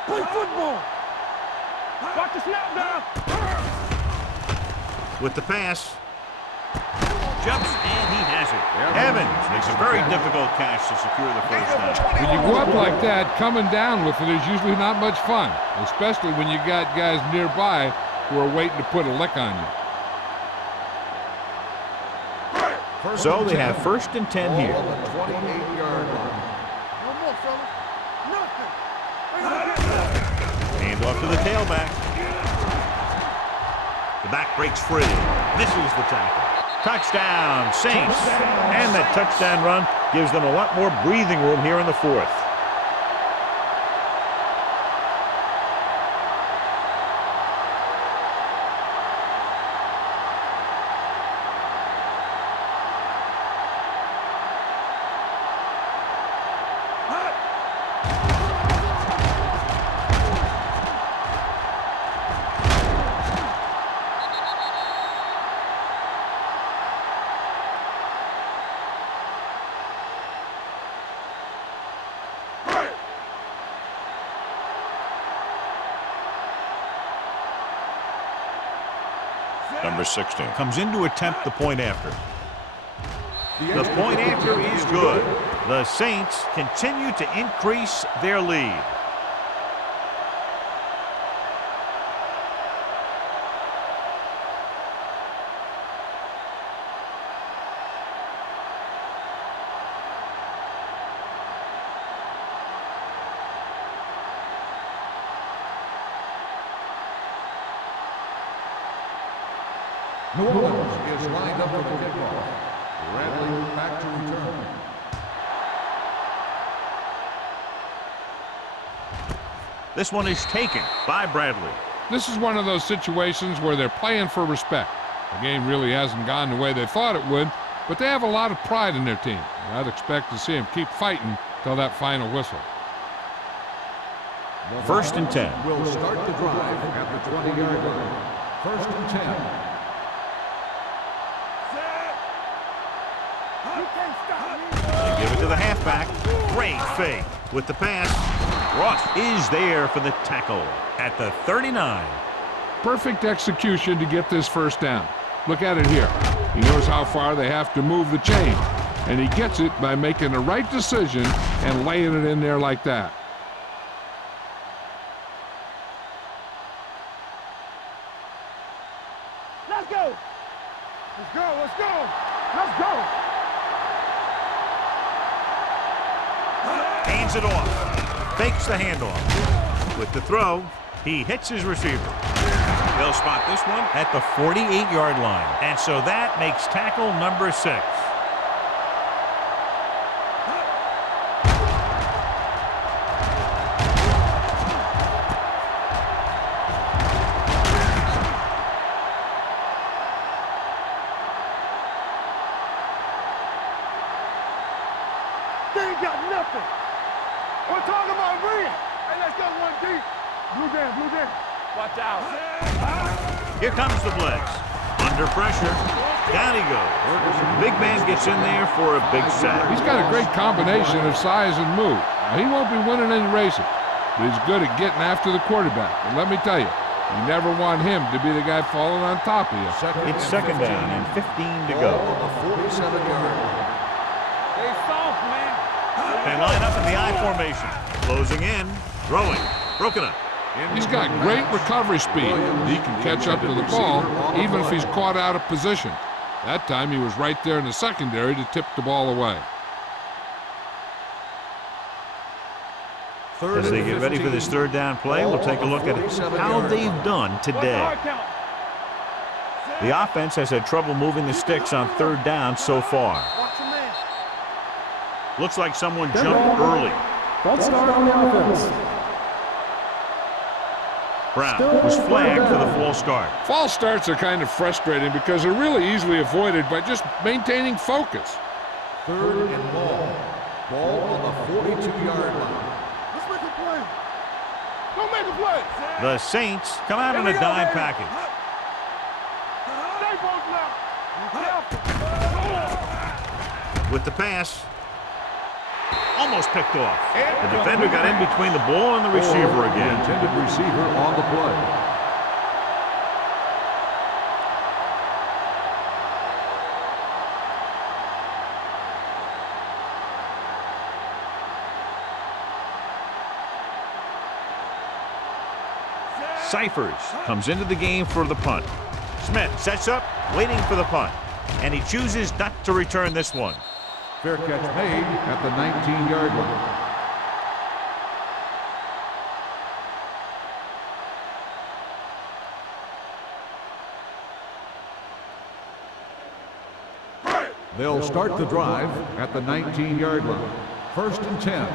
Play football. Watch the snap down. With the pass. Jumps and he has it. Evans makes a very difficult catch to secure the first down. When you go up like that, coming down with it is usually not much fun, especially when you got guys nearby who are waiting to put a lick on you. So they have first and 10 here. Ball on the 28-yard line. No more, fella. Nothing. Hand off to the tailback. The back breaks free. Misses the tackle. Touchdown, Saints. And that touchdown run gives them a lot more breathing room here in the 4th. Number 16 comes in to attempt the point after. The point after is good. The Saints continue to increase their lead. New Orleans is lined up for the kickoff. Bradley back to return. This one is taken by Bradley. This is one of those situations where they're playing for respect. The game really hasn't gone the way they thought it would, but they have a lot of pride in their team. I'd expect to see them keep fighting till that final whistle. First and 10. Will start the drive at the 20-yard line. First and 10. They give it to the halfback. Great fake with the pass. Ross is there for the tackle at the 39. Perfect execution to get this first down. Look at it here. He knows how far they have to move the chain, and he gets it by making the right decision and laying it in there like that. Let's go. Let's go. Let's go. Let's go. Hands it off. Fakes the handoff. With the throw, he hits his receiver. They'll spot this one at the 48-yard line. And so that makes tackle number 6. Here comes the blitz. Under pressure. Down he goes. Big man gets in there for a big sack. He's got a great combination of size and move. Now, he won't be winning any races, but he's good at getting after the quarterback. And let me tell you, you never want him to be the guy falling on top of you. It's second down and 15 to go. On the 47-yard line. Stay soft, man. They line up in the I formation. Closing in. Throwing. Broken up. He's got great recovery speed. He can catch up to the ball even if he's caught out of position. That time he was right there in the secondary to tip the ball away. As they get ready for this third down play, we'll take a look at how they've done today. The offense has had trouble moving the sticks on third down so far. Looks like someone jumped early. False start on the offense. Brown was flagged for the false start. False starts are kind of frustrating because they're really easily avoided by just maintaining focus. Third and ball. Ball on the 42-yard line. Let's make a play. Don't make a play. The Saints come out in a dime package. Stay both now. With the pass, almost picked off. The defender got in between the ball and the receiver The again. intended receiver on the play. Cyphers comes into the game for the punt. Smith sets up, waiting for the punt, and he chooses not to return this one. Fair catch made at the 19-yard line. They'll start the drive at the 19-yard line. First and 10.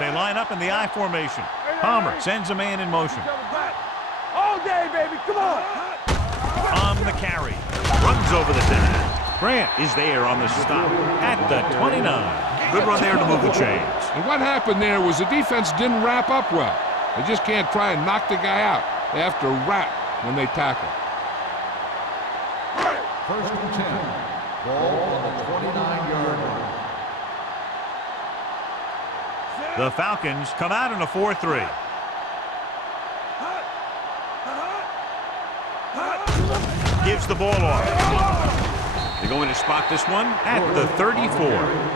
They line up in the I formation. Palmer sends a man in motion. All day, baby. Come on. On the carry. Runs over the 10. Grant is there on the stop at the 29. Good run there to move the chains. And what happened there was the defense didn't wrap up well. They just can't try and knock the guy out. They have to wrap when they tackle. First and 10. Ball on the 29-yard line. The Falcons come out in a 4-3. Gives the ball off. They're going to spot this one at the 34.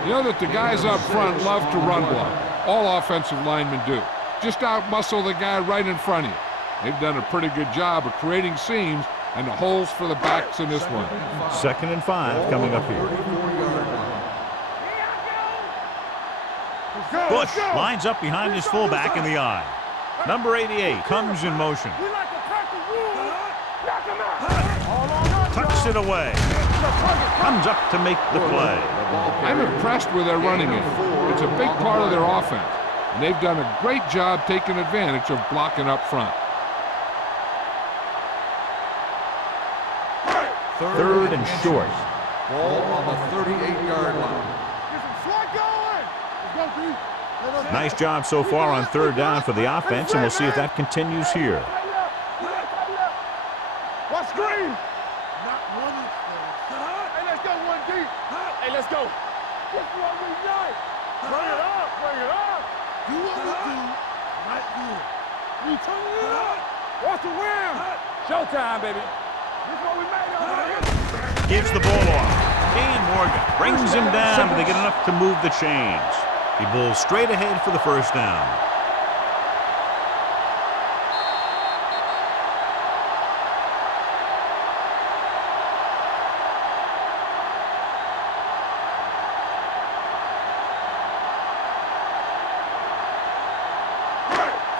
You know that the guys up front love to run block. All offensive linemen do. Just out-muscle the guy right in front of you. They've done a pretty good job of creating seams and the holes for the backs in this one. Second and 5 coming up here. Bush lines up behind his fullback in the I. Number 88 comes in motion. Tucks it away. Comes up to make the play. I'm impressed with their running game. It's a big part of their offense, and they've done a great job taking advantage of blocking up front. Third and short. Ball on the 38-yard line. Nice job so far on third down for the offense, and we'll see if that continues here. Watch screen. Not one. Hey, let's go one deep. Hey, let's go. This is what we like. Bring it up. Bring it up. Do what we do right here. We turn it up. Watch the win. Showtime, baby. This is what we made over here. Gives the ball off. Dan Morgan brings him down, but they get enough to move the chains. He bowls straight ahead for the first down.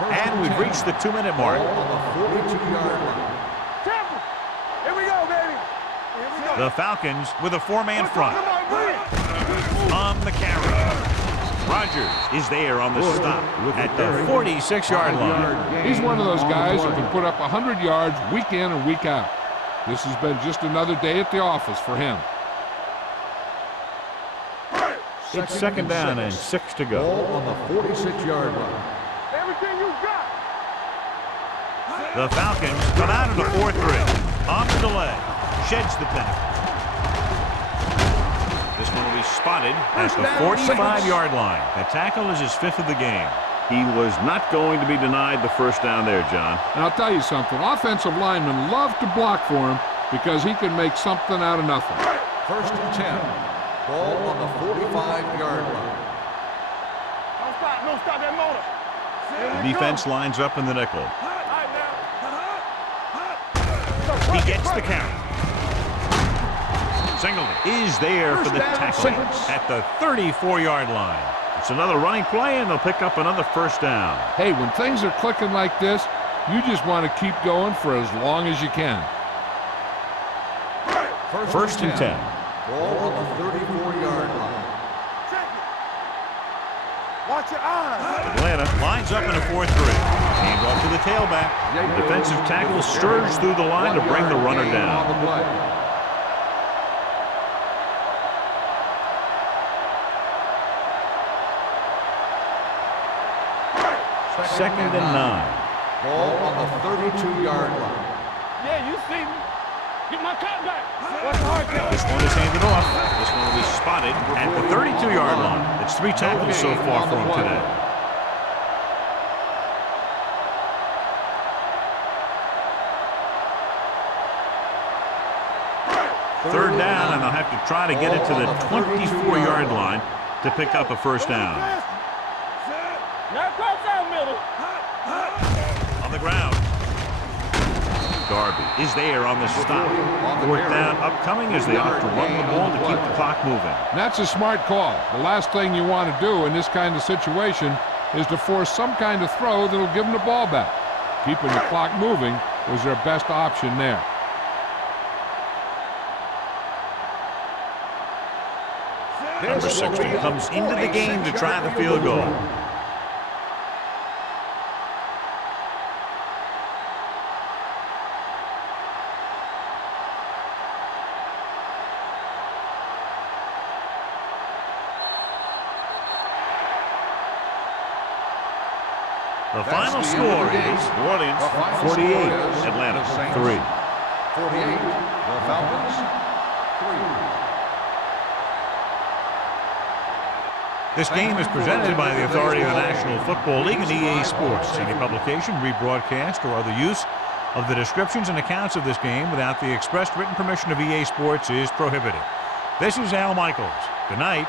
And we've reached the 2-minute mark. Ball on the 42-yard line. Temple. Here we go, baby. Here we go. The Falcons with a 4-man front. Come on, bring it. On the carry. Rogers is there on the stop at the 46-yard line. He's one of those guys who can put up 100 yards week in and week out. This has been just another day at the office for him. It's second down and 6 to go. Ball on the 46-yard line. Everything you you got. The Falcons come out in a 4-3. On the delay. Sheds the penalty. This one will be spotted at the 45-yard line. That tackle is his 5th of the game. He was not going to be denied the first down there, John. And I'll tell you something. Offensive linemen love to block for him because he can make something out of nothing. 1st and 10. Ball on the 45-yard line. Don't stop that motor. The defense lines up in the nickel. He gets the count. Singleton is there for the tackle at the 34-yard line. It's another running play, and they'll pick up another first down. Hey, when things are clicking like this, you just want to keep going for as long as you can. 1st and 10. Ball on the 34-yard line. Watch your eyes. Atlanta lines up in a 4-3. Hand off to the tailback. The defensive tackle stirs through the line to bring the runner down. Second and 9. Ball on the 32-yard line. Yeah, you see me. Get my cut back. What's the hard count? This one is handed off. This one will be spotted at the 32-yard line. It's 3 tackles so far for him today. Third down, and they'll have to try to get it to the 24-yard line to pick up a first down. Now cross out middle. On the ground. Darby is there on the stop. 4th down upcoming as they opt to run the ball to keep the clock moving. And that's a smart call. The last thing you want to do in this kind of situation is to force some kind of throw that'll give them the ball back. Keeping the clock moving was their best option there. Number 60 comes into the game to try the field goal. The final score is New Orleans 48, Atlanta 3. 48, the Falcons 3. This game is presented by the authority of the National Football League and EA Sports. Any publication, rebroadcast, or other use of the descriptions and accounts of this game without the expressed written permission of EA Sports is prohibited. This is Al Michaels. Good night.